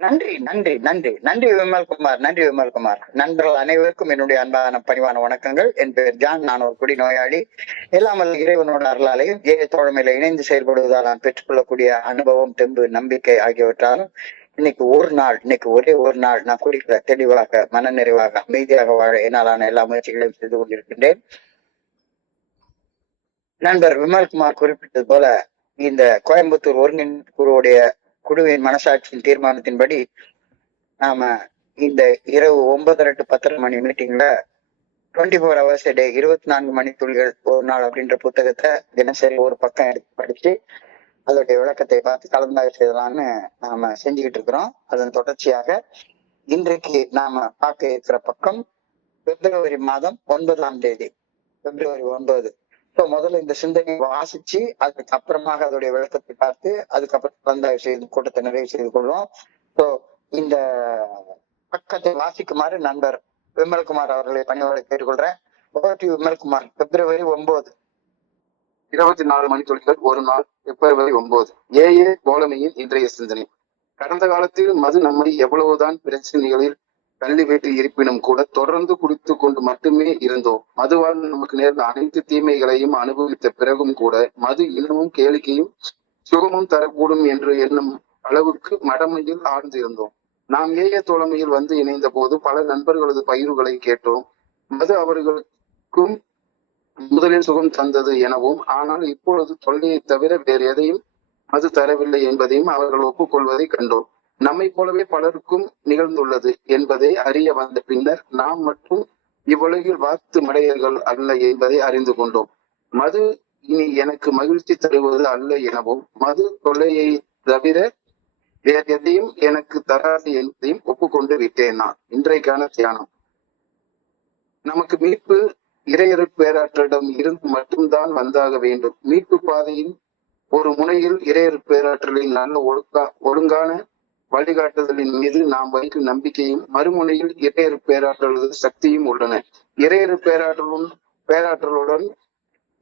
நன்றி நன்றி நன்றி நன்றி விமல்குமார், நன்றி விமல்குமார். நண்பர்கள் அனைவருக்கும் என்னுடைய அன்பான பணிவான வணக்கங்கள். என் பெயர் ஜான். நான் ஒரு குடி நோயாளி. இல்லாமல் இறைவனோட அருளாலையும் தோழமையில இணைந்து செயல்படுவதால் நான் பெற்றுக்கொள்ளக்கூடிய அனுபவம், தெம்பு, நம்பிக்கை ஆகியவற்றாலும் இன்னைக்கு ஒரே ஒரு நாள் நான் குடிக்கிற தெளிவாக, மன நிறைவாக, அமைதியாக வாழ என்னாலான எல்லா முயற்சிகளையும் செய்து கொண்டிருக்கின்றேன். நண்பர் விமல்குமார் குறிப்பிட்டது போல இந்த கோயம்புத்தூர் ஒருங்கிணைந்த குழுவுடைய குழுவின் மனசாட்சியின் தீர்மானத்தின்படி நாம இந்த இரவு 9:30 to 10:30 மணி மீட்டிங்ல 24 hours a day 24 மணி துளிகள் ஒரு நாள் அப்படின்ற புத்தகத்தை தினசரி ஒரு பக்கம் எடுத்து படிச்சு அதோடைய விளக்கத்தை பார்த்து கலந்தாய்வு செய்யலாம்னு நாம செஞ்சுக்கிட்டு இருக்கிறோம். அதன் தொடர்ச்சியாக இன்றைக்கு நாம பார்க்க இருக்கிற பக்கம் பிப்ரவரி மாதம் 9ஆம் தேதி, பிப்ரவரி 9. முதல்ல இந்த சிந்தனையை வாசிச்சு அதுக்கு அப்புறமாக அதோடைய விளக்கத்தை பார்த்து அதுக்கப்புறம் கலந்தாய்வு செய்து கூட்டத்தை நிறைவு செய்து கொள்வோம். இந்த பக்கத்தை வாசிக்குமாறு நண்பர் விமல்குமார் அவர்களை பணியோட கேட்டுக்கொள்றேன். விமல்குமார், பிப்ரவரி 9. 24 மணி துளிகள் ஒரு நாள், பிப்ரவரி 9. தோழமையின் இன்றைய சிந்தனை. கடந்த காலத்தில் மது நம்மை எவ்வளவுதான் பிரச்சனைகளில் தள்ளிவிட்டு இருப்பினும் கூட தொடர்ந்து குடித்து கொண்டு மட்டுமே இருந்தோம். மதுவால் நமக்கு நேர்ந்த அனைத்து தீமைகளையும் அனுபவித்த பிறகும் கூட மது இன்னமும் கேளிக்கையும் சுகமும் தரக்கூடும் என்று எண்ணும் அளவுக்கு மடமையில் ஆழ்ந்திருந்தோம். நாம் தோழமையில் வந்து இணைந்த போது பல நண்பர்களது பயிர்களை கேட்டோம். மது அவர்களுக்கும் முதலில் சுகம் தந்தது எனவும், ஆனால் இப்பொழுது தொல்லையை தவிர வேறு எதையும் மது தரவில்லை என்பதையும் அவர்கள் ஒப்புக்கொள்வதை கண்டோம். நம்மை போலவே பலருக்கும் நிகழ்ந்துள்ளது என்பதை அறிய வந்த பின்னர் நாம் மட்டும் இவ்வுலகில் வாத்து மடையர்கள் அல்ல என்பதை அறிந்து கொண்டோம். மது இனி எனக்கு மகிழ்ச்சி தருவது அல்ல எனவும், மது தொல்லையை தவிர வேறு எதையும் எனக்கு தராது என்பதையும் ஒப்புக்கொண்டு விட்டேன். நான் இன்றைக்கான தியானம். நமக்கு மீட்பு இறையரு பேராற்றலிடம் இருந்து மட்டும்தான் வந்தாக வேண்டும். மீட்பு பாதையின் ஒரு முனையில் இறையரு பேராற்றலின் நல்ல ஒழுங்கான வழிகாட்டுதலின் மீது நாம் வைக்கும் நம்பிக்கையும், மறுமுனையில் இறையரு பேராற்றலது சக்தியும் உள்ளன. இறையரு பேராற்றலுடன்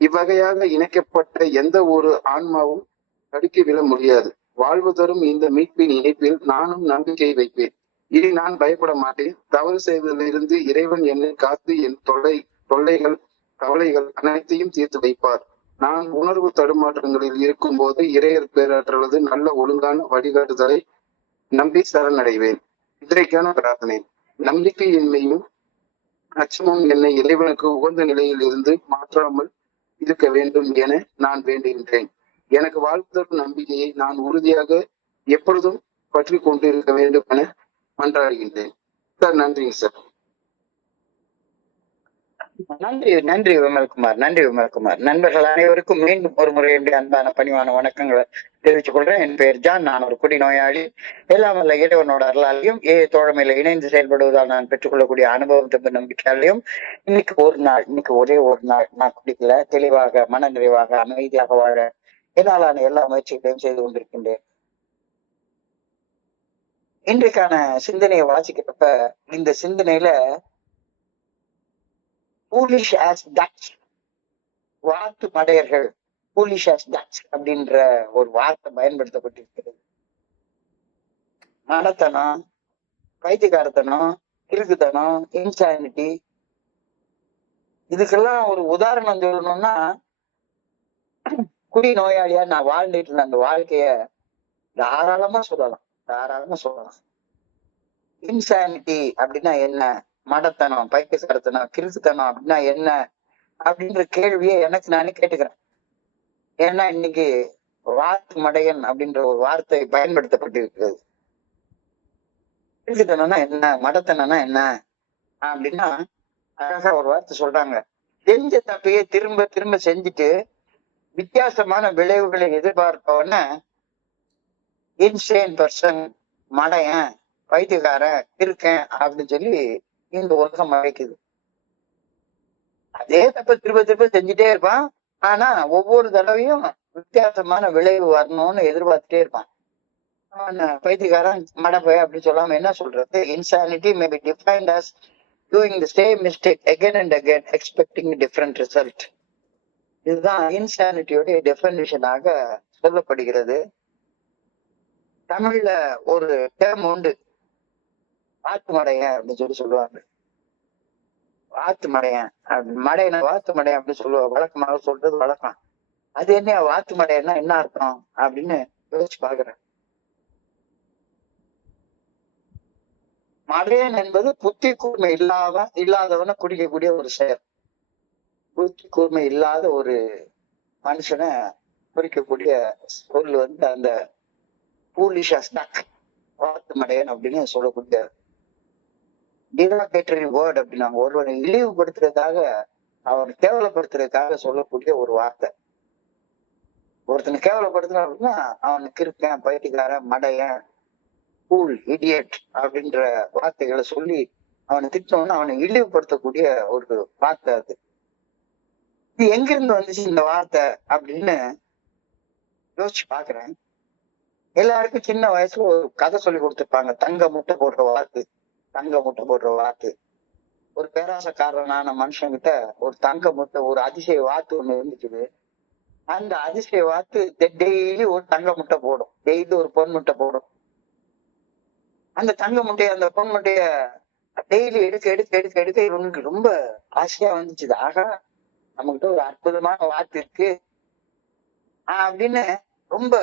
இவ்வகையாக இணைக்கப்பட்ட எந்த ஒரு ஆன்மாவும் தடுக்கி விட முடியாது. வாழ்வு தரும் இந்த மீட்பின் இணைப்பில் நானும் நம்பிக்கை வைப்பேன். இனி நான் பயப்பட மாட்டேன். தவறு செய்வதிலிருந்து இறைவன் என்னை காத்து என் தொல்லைகள், கவலைகள் அனைத்தையும் தீர்த்து வைப்பார். நான் உணர்வு தடுமாற்றங்களில் இருக்கும் போது இறையர் பேராற்றலது நல்ல ஒழுங்கான வழிகாட்டுதலை நம்பி சரணடைவேன். இன்றைக்கான பிரார்த்தனை. நம்பிக்கையின்மையும் அச்சமும் என்னை இறைவனுக்கு உகந்த நிலையில் இருந்து மாற்றாமல் இருக்க வேண்டும் என நான் வேண்டுகின்றேன். எனக்கு வாழ்த்தரும் நம்பிக்கையை நான் உறுதியாக எப்பொழுதும் பற்றி கொண்டு இருக்க வேண்டும் என மன்றாடுகின்றேன். சார், நன்றிங்க சார். நன்றி நன்றி விமல்குமார், நன்றி விமல்குமார். நண்பர்கள் அனைவருக்கும் மீண்டும் ஒரு முறை அன்பான பணிவான வணக்கங்களை தெரிவித்துக் கொள்றேன். என் பெயர் ஜான். நான் ஒரு குடி நோயாளி. எல்லாம் வல்ல இறைவனோட அருளாலையும் தோழமையில இணைந்து செயல்படுவதால் நான் பெற்றுக்கொள்ளக்கூடிய அனுபவம், தெம்பு, நம்பிக்கையாலையும் இன்னைக்கு ஒரே ஒரு நாள் நான் குடிக்கல, தெளிவாக, மன நிறைவாக, அமைதியாக வாழ என்னாலான எல்லா முயற்சிகளையும் செய்து கொண்டிருக்கின்றேன். இன்றைக்கான சிந்தனையை வாசிக்கிறப்ப இந்த சிந்தனையில foolish as ducks, வாத்து மடையர்கள், foolish as ducks அப்படின்ற ஒரு வார்த்தை பயன்படுத்தப்பட்டிருக்கிறது. மடத்தனம், பைத்தியக்காரத்தனம், கிறுக்குத்தனம், இன்சானிட்டி, இதுக்கெல்லாம் ஒரு உதாரணம் சொல்லணும்னா குடி நோயாளியா நான் வாழ்ந்துட்டு இருந்த அந்த வாழ்க்கைய தாராளமா சொல்லலாம். இன்சானிட்டி அப்படின்னா என்ன, மடத்தனம், பைத்தியக்காரத்தனம், கிறுக்குத்தனம் அப்படின்னா என்ன அப்படின்ற கேள்வியை எனக்கு நானே கேட்டுக்கிறேன். ஏன்னா இன்னைக்கு வாத்து மடையன் அப்படின்ற ஒரு வார்த்தை பயன்படுத்தப்பட்டிருக்கிறது. கிறுக்குத்தனம்னா என்ன, மடத்தனம்னா என்ன அப்படின்னா அழகா ஒரு வார்த்தை சொல்றாங்க. செஞ்ச தப்பையே திரும்ப திரும்ப செஞ்சுட்டு வித்தியாசமான விளைவுகளை எதிர்பார்ப்பவன இன்சேன் பர்சன், மடையன், பைத்தியக்காரன், இருக்கேன் அப்படின்னு சொல்லி இந்த உலகம் அழைக்குது. அதே தப்ப திரும்ப திரும்ப செஞ்சுட்டே இருப்பான். ஆனா ஒவ்வொரு தடவையும் வித்தியாசமான விளைவு வரணும்னு எதிர்பார்த்துட்டே இருப்பான். பைத்தியக்காரன், மடப்பை அப்படி சொல்லாம என்ன சொல்றது? Insanity may be defined as doing the same mistake again and again expecting a different result. இதுதான் இன்சானிட்டியோட டெஃபினிஷனாக சொல்லப்படுகிறது. தமிழ்ல ஒரு டேர்ம் உண்டு, வாத்து மடையன் அப்படின்னு சொல்லுவாங்க. வாத்து மடையன் மடையனை வாத்து மடையன் அப்படின்னு சொல்லுவாங்க, வழக்கமாக சொல்றது வழக்கம். அது என்ன வாத்து மடையன்னா என்ன அர்த்தம் அப்படின்னு யோசிச்சு பாக்குறேன். மடையன் என்பது புத்தி கூர்மை இல்லாதவனை குடிக்கக்கூடிய ஒரு செயல். புத்தி கூர்மை இல்லாத ஒரு மனுஷனை குறிக்கக்கூடிய பொருள் வந்து அந்த வாத்து மடையன் அப்படின்னு சொல்லக்கூடிய டிராகேட்டரி வேர்ட் அப்படின்னாங்க. ஒருவனை இழிவுபடுத்துறதுக்காக, அவனை கேவலப்படுத்துறதுக்காக சொல்லக்கூடிய ஒரு வார்த்தை. ஒருத்தனை கேவலப்படுத்துறான் அப்படின்னா அவனுக்கு இருக்கேன், பயிற்சிக்காரன், மடையன், கூல், இடியட் அப்படின்ற வார்த்தைகளை சொல்லி அவனை திட்டணும்னு அவனை இழிவுபடுத்தக்கூடிய ஒரு வார்த்தை அது. இது எங்கிருந்து வந்துச்சு இந்த வார்த்தை அப்படின்னு யோசிச்சு பாக்குறேன். எல்லாருக்கும் சின்ன வயசுல ஒரு கதை சொல்லி கொடுத்துருப்பாங்க, தங்க முட்டை போடுற வாத்து. தங்க முட்டை போடுற வாத்து. ஒரு பேராசக்காரனான மனுஷங்கிட்ட ஒரு தங்க முட்டை, ஒரு அதிசய வாத்து ஒண்ணு இருந்துச்சு. அந்த அதிசய வாத்து டெய்லி ஒரு தங்க முட்டை போடும், டெய்லி ஒரு பொன் முட்டை போடும். அந்த தங்க முட்டைய, அந்த பொன் முட்டைய டெய்லி எடுக்க எடுக்க எடுக்க எடுக்க இவனுக்கு ரொம்ப ஆசையா வந்துச்சு. ஆக நம்மகிட்ட ஒரு அற்புதமான வாத்து இருக்கு அப்படின்னு ரொம்ப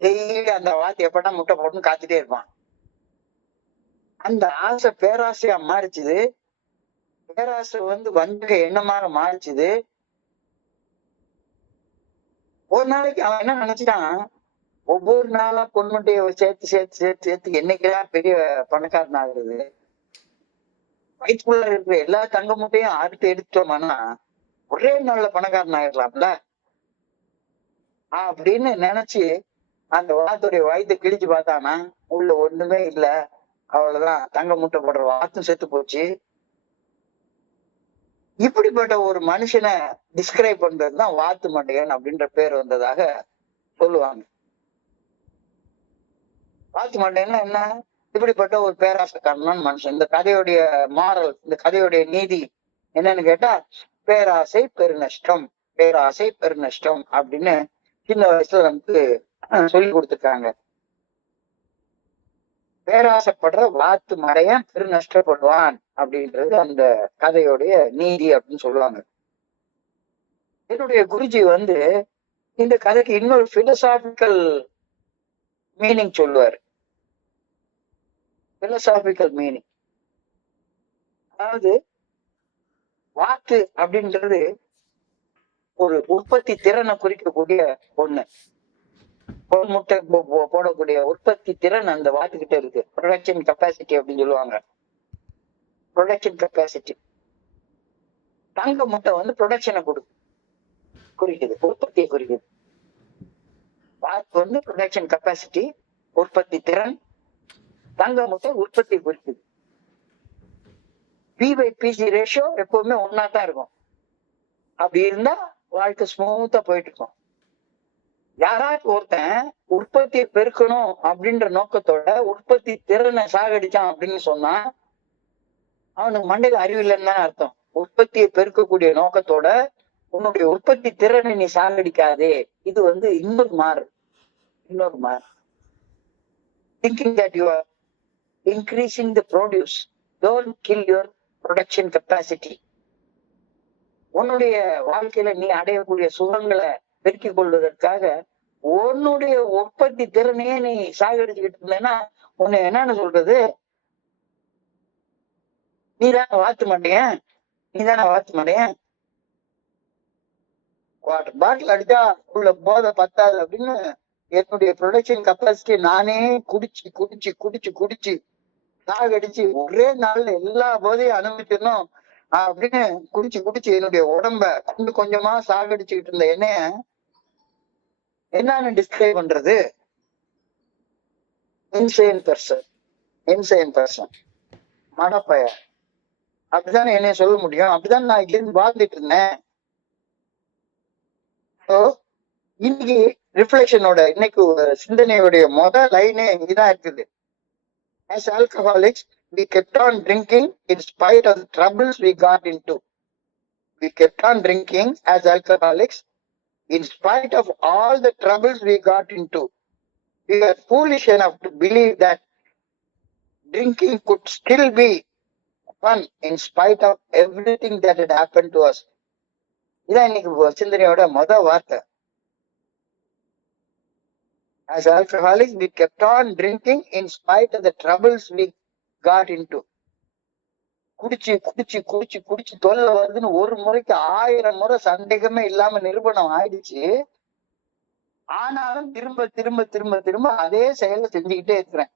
டெய்லி அந்த வாத்து எப்படா முட்டை போட்டுன்னு காத்துட்டே இருப்பான். அந்த ஆசை பேராசையா மாறிச்சுது. பேராசை வந்து வஞ்சக எண்ணமாக மாறிச்சுது. ஒரு நாளைக்கு அவன் என்ன நினைச்சிட்டான், ஒவ்வொரு நாளா பொன்முட்டைய சேர்த்து சேர்த்து சேர்த்து சேர்த்து என்னைக்குதான் பெரிய பணக்காரன் ஆகுறது, வயிற்றுக்குள்ள இருக்கிற எல்லா தங்க முட்டையும் அறுத்து எடுத்துட்டோம்னா ஒரே நாள்ல பணக்காரன் ஆயிடலாம்ல அப்படின்னு நினைச்சு அந்த வாத்துடைய வயிற்று கிழிச்சு பார்த்தானா உள்ள ஒண்ணுமே இல்ல. அவ்வளவுதான், தங்க முட்டை போடுற வாத்தும் செத்து போச்சு. இப்படிப்பட்ட ஒரு மனுஷனை டிஸ்கிரைப் பண்றதுதான் வாத்து மண்டையன் அப்படின்ற பேர் வந்ததாக சொல்லுவாங்க. வாத்து மண்டையன்னா என்ன? இப்படிப்பட்ட ஒரு பேராசைக்காரனான மனுஷன். இந்த கதையுடைய மாரல், இந்த கதையுடைய நீதி என்னன்னு கேட்டா, பேராசை பெருநஷ்டம், பேராசை பெருநஷ்டம் அப்படின்னு சின்ன வயசுல நமக்கு சொல்லி கொடுத்துருக்காங்க. பேராசைப்படுற வாத்து மடையன் பெரு நஷ்டப்படுவான் அப்படின்றது அந்த கதையுடைய நீதி அப்படின்னு சொல்லுவாங்க. என்னுடைய குருஜி வந்து இந்த கதைக்கு இன்னொரு பிலசாபிக்கல் மீனிங் சொல்லுவார். பிலசாபிக்கல் மீனிங், அதாவது வாத்து அப்படின்றது ஒரு உற்பத்தி திறனை குறிக்கக்கூடிய ஒண்ணு. முட்டை போடக்கூடிய உற்பத்தி திறன் அந்த வாத்துக்கிட்ட இருக்கு. ப்ரொடக்ஷன் கெப்பாசிட்டி அப்படின்னு சொல்லுவாங்க. Production capacity. தங்க முட்டை வந்து ப்ரொடக்ஷனை குறிக்குது, உற்பத்தியை குறிக்குது. வாத்து வந்து ப்ரொடக்ஷன் கெப்பாசிட்டி, உற்பத்தி திறன். தங்க முட்டை உற்பத்தி குறிக்குது. P/PC ரேஷியோ எப்பவுமே ஒன்னா தான் இருக்கும். அப்படி இருந்தா வாழ்க்கை ஸ்மூத்தா போயிட்டு இருக்கும். யாராச்சும் ஒருத்தன் உற்பத்தியை பெருக்கணும் அப்படின்ற நோக்கத்தோட உற்பத்தி திறனை சாகடிச்சான் அப்படின்னு சொன்னா அவனுக்கு மண்டையில அறிவு இல்லைன்னு தான் அர்த்தம். உற்பத்தியை பெருக்கக்கூடிய நோக்கத்தோட உன்னுடைய உற்பத்தி திறனை நீ சாகடிக்காதே. இது வந்து இன்னொரு மாறு. Thinking that you are increasing the produce, don't kill your production capacity. உன்னுடைய வாழ்க்கையில நீ அடையக்கூடிய சுகங்களை பெருக்கிக் கொள்வதற்காக உன்னுடைய உற்பத்தி திறனையே நீ சாகடிச்சுக்கிட்டு இருந்தேன்னா உன்னை என்னன்னு சொல்றது? நீதானே வாத்து மாட்டேன், நீதானே வாத்து மாட்டேன். வாட்டர் பாட்டில் அடிச்சா உள்ள போதை பத்தாது அப்படின்னு என்னுடைய ப்ரொடக்ஷன் கெப்பாசிட்டி நானே குடிச்சு குடிச்சு குடிச்சு குடிச்சு சாகடிச்சு ஒரே நாள்ல எல்லா போதையும் அனுபவிச்சிடணும் அப்படின்னு குடிச்சு குடிச்சு என்னுடைய உடம்ப கொஞ்சம் கொஞ்சமா சாகடிச்சுக்கிட்டு இருந்த என்னைய என்னன்னு டிஸ்கிரைப் பண்றது? இன்சேன் பர்சன், மடப்பய. அப்படித்தானே என்னைய சொல்ல முடியும். அப்படிதான் நான் இங்கிருந்து வாழ்ந்துட்டு இருந்தேன். இன்னைக்கு ரிஃப்ளெக்ஷனோட, இன்னைக்கு சிந்தனையுடைய முதல் லைனே இங்கதான் இருக்குது. As alcoholics, we kept on drinking in spite of the troubles we got into. We kept on drinking as alcoholics in spite of all the troubles we got into. we were foolish enough to believe that drinking could still be fun in spite of everything that had happened to us. இதான் இன்னைக்கு சிந்தனையோட வார்த்தை. As alcoholics, we kept on drinking in spite of the troubles we got into. குடிச்சு குடிச்சு குடிச்சு குடிச்சு தொல்லை வருதுன்னு ஒரு முறைக்கு 1000 முறை சந்தேகமே இல்லாம நிரூபணம் ஆயிடுச்சு. ஆனாலும் திரும்ப திரும்ப திரும்ப திரும்ப அதே செயலை செஞ்சுக்கிட்டே இருக்கிறேன்.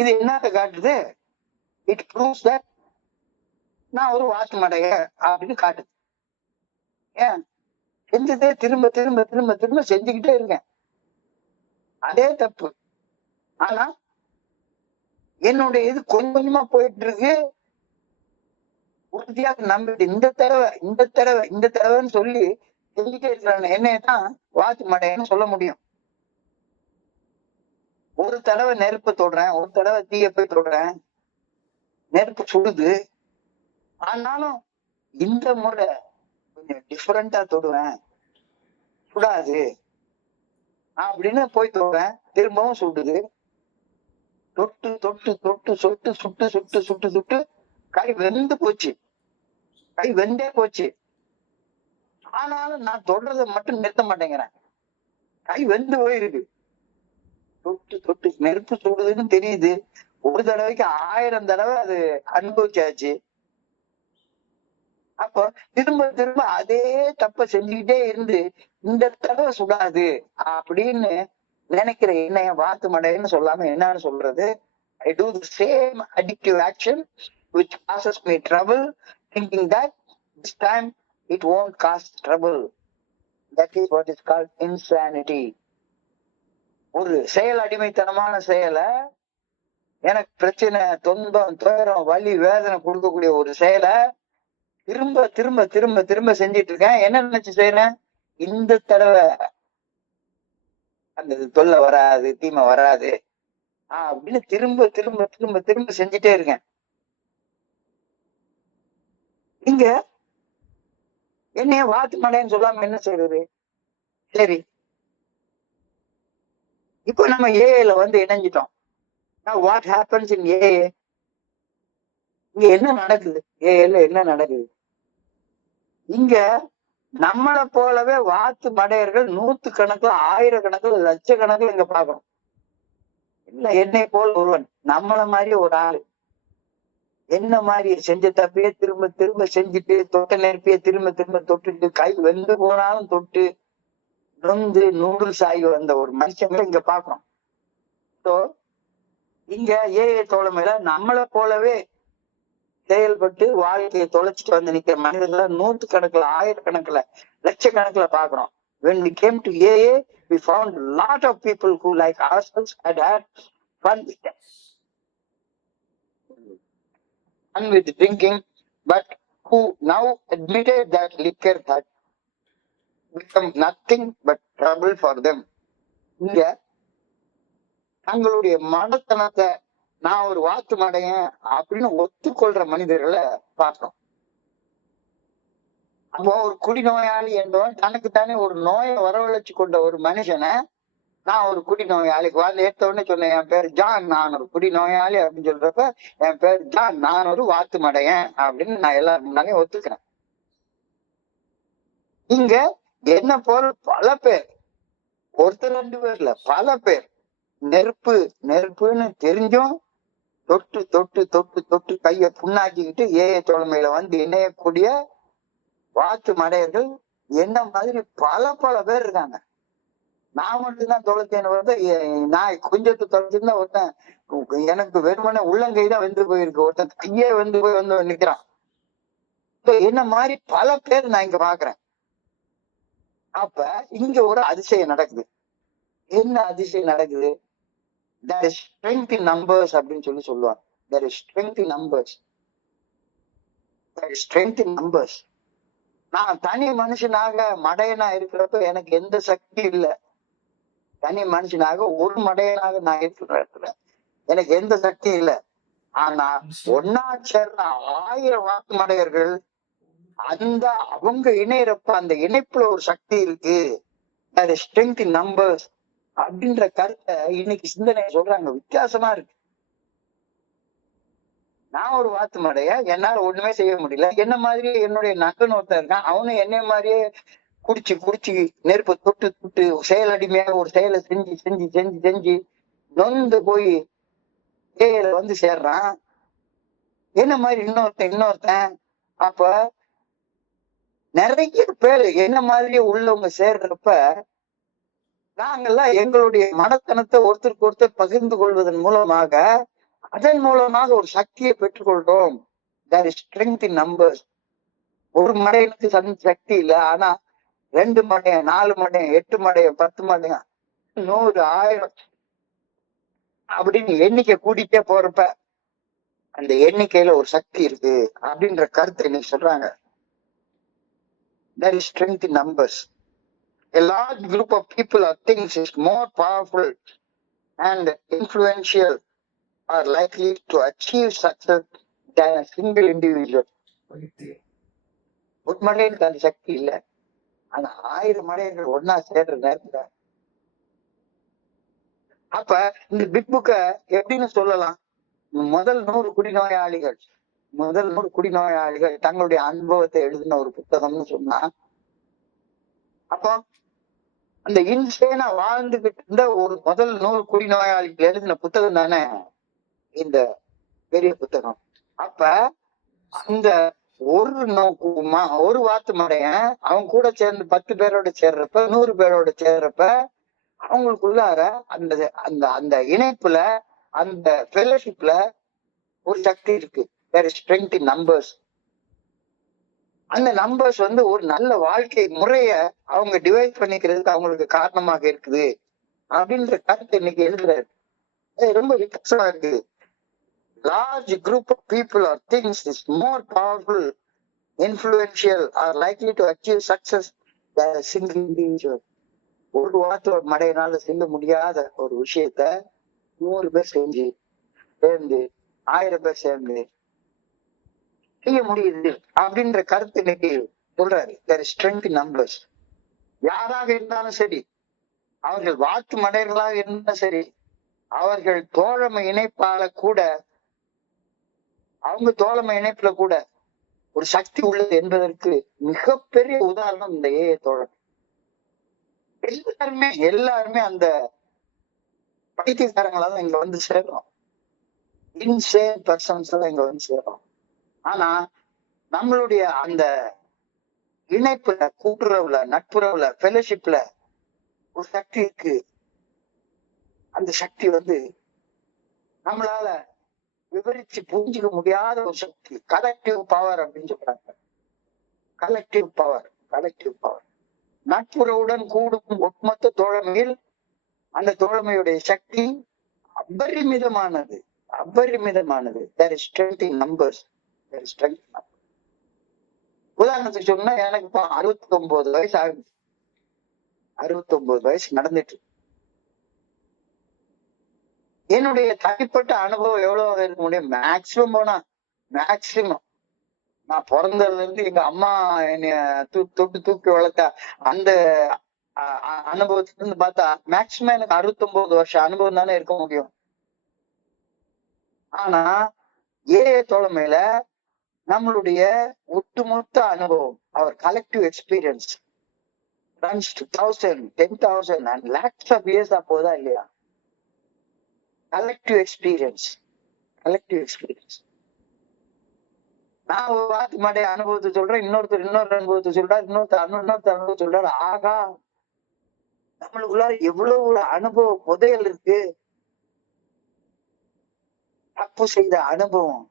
இது என்னத்த காட்டுது? இட் ப்ரூவ்ஸ் தட் நான் ஒரு வாத்து மடைய அப்படின்னு காட்டுது. ஏன் செஞ்சதே திரும்ப திரும்ப திரும்ப திரும்ப செஞ்சுக்கிட்டே இருக்கேன், அதே தப்பு. ஆனா என்னுடைய இது கொஞ்சம் கொஞ்சமா போயிட்டு இருக்கு. உறுதியாக நம்பிட்டு இந்த தடவை இந்த தடவை இந்த தடவைன்னு சொல்லி செஞ்சுட்டே இருக்கிறாங்க. என்னையதான் வாத்து மடையன்னு சொல்ல முடியும். ஒரு தடவை நெருப்பு தொடுறேன், ஒரு தடவை தீய போய் தொடுறேன், நெருப்பு சுடுது. ஆனாலும் இந்த முறை கொஞ்சம் டிஃபரெண்டா தொடுவேன், சுடாது அப்படின்னு போய் தொடுறேன், திரும்பவும் சுடுது. தொட்டு தொட்டு தொட்டு சொட்டு சுட்டு சுட்டு சுட்டு சுட்டு கை வெந்து போச்சு, கை வெந்தே போச்சு. ஆனாலும் நான் தொடுறதை மட்டும் நிறுத்த மாட்டேங்கிறேன், கை வெந்து போயிருக்கு. தொட்டு தொட்டு நெருப்பு சுடுதுன்னு தெரியுது. ஒரு தடவைக்கு 1000 தடவை அது அனுபவிச்சாச்சு. அப்போ திரும்ப திரும்ப அதே தப்ப செஞ்சுக்கிட்டே இருந்து இந்த தடவை சுடாது அப்படின்னு நினைக்கிற என்னைய வாத்து மடைன்னு சொல்லாம என்னன்னு சொல்றது? I do the same addictive action which causes me trouble, thinking that this time it won't cause trouble. That is what is called insanity. ஒரு செயல் அடிமைத்தனமான செயலை, எனக்கு பிரச்சனை, துன்பம், துயரம், வலி, வேதனை கொடுக்கக்கூடிய ஒரு செயலை திரும்ப திரும்ப திரும்ப திரும்ப செஞ்சிட்டு இருக்கேன். என்ன நினைச்சு செய்யறேன்? இந்த தடவை அந்த தொல்லை வராது, தீமை வராது அப்படின்னு திரும்ப திரும்ப திரும்ப திரும்ப செஞ்சுட்டே இருக்கேன். இங்க என்னைய வாத்து மடைன்னு சொல்லாம என்ன செய்யறது? சரி, இப்போ நம்ம ஏஏல வந்து இணைஞ்சிட்டோம். What happens in AA? இங்க என்ன நடக்குது? ஏஏல என்ன நடக்குது? இங்க நம்மளை போலவே வாத்து மடையர்கள் 100 கணக்குல, 1000 கணக்குல, லட்சக்கணக்குல இங்க பாக்குறோம். இல்ல என்னை போல் ஒருவன், நம்மள மாதிரி ஒரு ஆளு, என்ன மாதிரி செஞ்ச தப்பையே திரும்ப திரும்ப செஞ்சுட்டு, தொட்ட நெருப்பிய திரும்ப திரும்ப தொட்டுட்டு, கை வெந்து போனாலும் தொட்டு நொந்து நூடுல்ஸ் ஆகி வந்த ஒரு மனுஷங்களை இங்க பாக்குறோம். ஸோ இங்க ஏஏ தோழமையில நம்மளை போலவே செயல்பட்டு வாழ்க்கையை தொலைச்சிட்டு வந்து நிக்கிற மனிதர்களை 100 கணக்குல, 1000 கணக்குல, லட்சக்கணக்குல பாக்குறோம். When we came to AA, we found a lot of people who, like ourselves, had fun with drinking, but who now admitted that liquor had become nothing but trouble for them. இங்க தங்களுடைய மடத்தனத்தை நான் ஒரு வாத்து மடையன் அப்படின்னு ஒத்துக்கொள்ற மனிதர்களை பார்க்கிறோம். அப்போ ஒரு குடிநோயாளி என்பவன் தனக்குத்தானே ஒரு நோயை வரவழைச்சு கொண்ட ஒரு மனுஷனை நான் ஒரு குடிநோயாளிக்கு வந்து ஏற்ற உடனே சொன்னேன், என் பேர் ஜான், நான் ஒரு குடிநோயாளி அப்படின்னு சொல்றப்ப என் பேர் ஜான், நான் ஒரு வாத்து மடையன் அப்படின்னு நான் எல்லாரும் முன்னாலே ஒத்துக்கிறேன். இங்க என்ன போல பல பேர், ஒருத்தர் 2 பேர்ல பல பேர் நெருப்பு நெருப்புன்னு தெரிஞ்சும் தொட்டு தொட்டு தொட்டு தொட்டு கைய புண்ணாக்கிக்கிட்டு ஏஏ தோழமையில வந்து இணையக்கூடிய வாத்து மடையர்கள் என்ன மாதிரி பல பல பேர் இருக்காங்க. நான் மட்டும்தான் தொலைச்சேன்னு வந்து நான் கொஞ்சத்தை தொலைச்சிருந்தா ஒருத்தன் எனக்கு வெறுமனே உள்ளங்கைதான் வெந்து போயிருக்கு, ஒருத்தன் கையே வெந்து போய் வந்து நிக்கிறான். என்ன மாதிரி பல பேர் நான் இங்க பாக்குறேன். அப்ப இங்க ஒரு அதிசயம் நடக்குது. என்ன அதிசயம் நடக்குது? There is strength in numbers அப்படின்னு சொல்லுவாங்க. There is strength in numbers. There is strength in numbers. நான் தனி மனுஷனாக மடையனா இருக்கிறப்ப எனக்கு எந்த சக்தி இல்லை. தனி மனுஷனாக ஒரு மடையனாக நான் இருக்கிற இடத்துல எனக்கு எந்த சக்தியும் இல்லை. ஆனா ஒன்னா சேர்ற 1000 வாக்கு மடையர்கள் அந்த அவங்க இணையறப்ப அந்த இணைப்புல ஒரு சக்தி இருக்கு. அது ஸ்ட்ரென்த் இன் நம்பர்ஸ் அப்படின்ற கருத்தை இன்னைக்கு சிந்தனை சொல்றாங்க. வித்தியாசமா இருக்கு. நான் ஒரு வாத்து மடைய, என்னால ஒண்ணுமே செய்ய முடியல. என்ன மாதிரியே என்னுடைய நண்பன் ஒருத்தன் இருக்கான், அவனும் என்னைய மாதிரியே குடிச்சு குடிச்சு நெருப்பு தொட்டு தொட்டு செயலடிமையாக ஒரு செயலை செஞ்சு செஞ்சு செஞ்சு செஞ்சு நொந்து போய் ஏல வந்து சேர்றான். என்ன மாதிரி இன்னொருத்தன். அப்ப நிறைய பேரு என்ன மாதிரியே உள்ளவங்க சேர்றப்ப நாங்கெல்லாம் எங்களுடைய மனத்தனத்தை ஒருத்தருக்கு ஒருத்தர் பகிர்ந்து கொள்வதன் மூலமாக அதன் மூலமாக ஒரு சக்தியை பெற்றுக்கொள்றோம். There is strength in numbers. ஒரு மடையனுக்கு சக்தி இல்லை, ஆனா 2 மடையன், 4 மடையன், 8 மடையன், 10 மடையன், 100, 1000 அப்படின்னு எண்ணிக்கை கூட்டிட்டே போறப்ப அந்த எண்ணிக்கையில ஒரு சக்தி இருக்கு அப்படின்ற கருத்தை இன்னைக்கு சொல்றாங்க. There is strength in numbers. A large group of people or things is more powerful and influential are likely to achieve success than a single individual. ஒரு மடையனுக்கு அந்த சக்தி இல்லை, ஆனா 1000 மடையர்கள் ஒன்னா சேர்ற நேரத்துல அப்ப இந்த பிக் புக்க எப்படின்னு சொல்லலாம். முதல் 100 குடிநோயாளிகள் தங்களுடைய அனுபவத்தை எழுதின ஒரு புத்தகம்னு சொன்னா, அப்போ அந்த இன்சேனா வாழ்ந்துகிட்டு இருந்த ஒரு முதல் 100 குடிநோயாளிகள் எழுதின புத்தகம் தானே இந்த பெரிய புத்தகம். அப்ப அந்த ஒரு வாத்து மடையன் அவங்க கூட சேர்ந்து 10 பேரோட சேர்றப்ப 100 பேரோட சேர்றப்ப அவங்களுக்குள்ளார அந்த அந்த அந்த இணைப்புல அந்த ஃபெலோஷிப்ல ஒரு சக்தி இருக்கு. There is strength in numbers. அந்த நம்பர்ஸ் வந்து ஒரு நல்ல வாழ்க்கை முறைய அவங்க டிவைட் பண்ணிக்கிறதுக்கு அவங்களுக்கு காரணமாக இருக்குது அப்படின்ற கருத்து இன்னைக்கு எழுதுறாரு. ரொம்ப வித்தியாசமா இருக்கு. Large group of people or things is more powerful, influential are likely to achieve success than a single individual. ஒரு வார்த்தை மடையினால செய்ய முடியாத ஒரு விஷயத்த 100 பேர் சேர்ந்து 1000 பேர் சேர்ந்து செய்ய முடியுது அப்படின்ற கருத்து இன்னைக்கு சொல்றாரு. There is strength in numbers. யாராக இருந்தாலும் சரி, அவர்கள் வாத்து மடையர்களாக இருந்தாலும் சரி, அவர்கள் தோழமை இணைப்புல கூட ஒரு சக்தி உள்ளது என்பதற்கு மிகப்பெரிய உதாரணம் இந்த ஏஐ தோழர். எல்லாருமே அந்த பைத்தியக்காரங்களால இங்க வந்து சேர்றோம். இன்சேன் பர்சன்ஸ் தான் இங்க வந்து சேர்றோம். ஆனா நம்மளுடைய அந்த இணைப்புல, கூட்டுறவுல, நட்புறவுல, ஃபெலோஷிப்ல ஒரு சக்தி இருக்கு. அந்த சக்தி வந்து நம்மளால விவரிச்சு புரிஞ்சுக்க முடியாத ஒரு சக்தி. கலெக்டிவ் பவர் அப்படின்னு சொல்றாங்க. Collective power. நட்புறவுடன் கூடும் ஒட்டுமொத்த தோழமையில் அந்த தோழமையுடைய சக்தி அபரிமிதமானது. There is strength in numbers. உதாரணத்துக்கு சொன்னா, எனக்கு இப்போ 69 வயசு ஆகுது. 69 வயசு நடந்துட்டு, என்னுடைய தனிப்பட்ட அனுபவம் எவ்வளவு இருக்க முடியும்? மேக்சிமம் நான் பிறந்ததுல இருந்து எங்க அம்மா என்னைய தொட்டு தூக்கி வளர்த்த அந்த அனுபவத்துல இருந்து பார்த்தா மேக்சிமம் எனக்கு 69 வருஷம் அனுபவம் தானே இருக்க முடியும். ஆனா ஏஐ தோழமையில நம்மளுடைய ஒட்டுமொத்த அனுபவம், அவர் collective experience runs to 1000, 10,000 and lakhs of years போதா இல்லையா? Collective experience. நான் ஒரு வாத்து மாடைய அனுபவத்தை சொல்றேன், இன்னொருத்தர் இன்னொரு அனுபவத்தை சொல்றாரு, இன்னொருத்தர் அனுபவத்தை சொல்றாரு. ஆகா, நம்மளுக்குள்ளார எவ்வளவு ஒரு அனுபவ புதையல் இருக்கு. தப்பு செய்த அனுபவம்,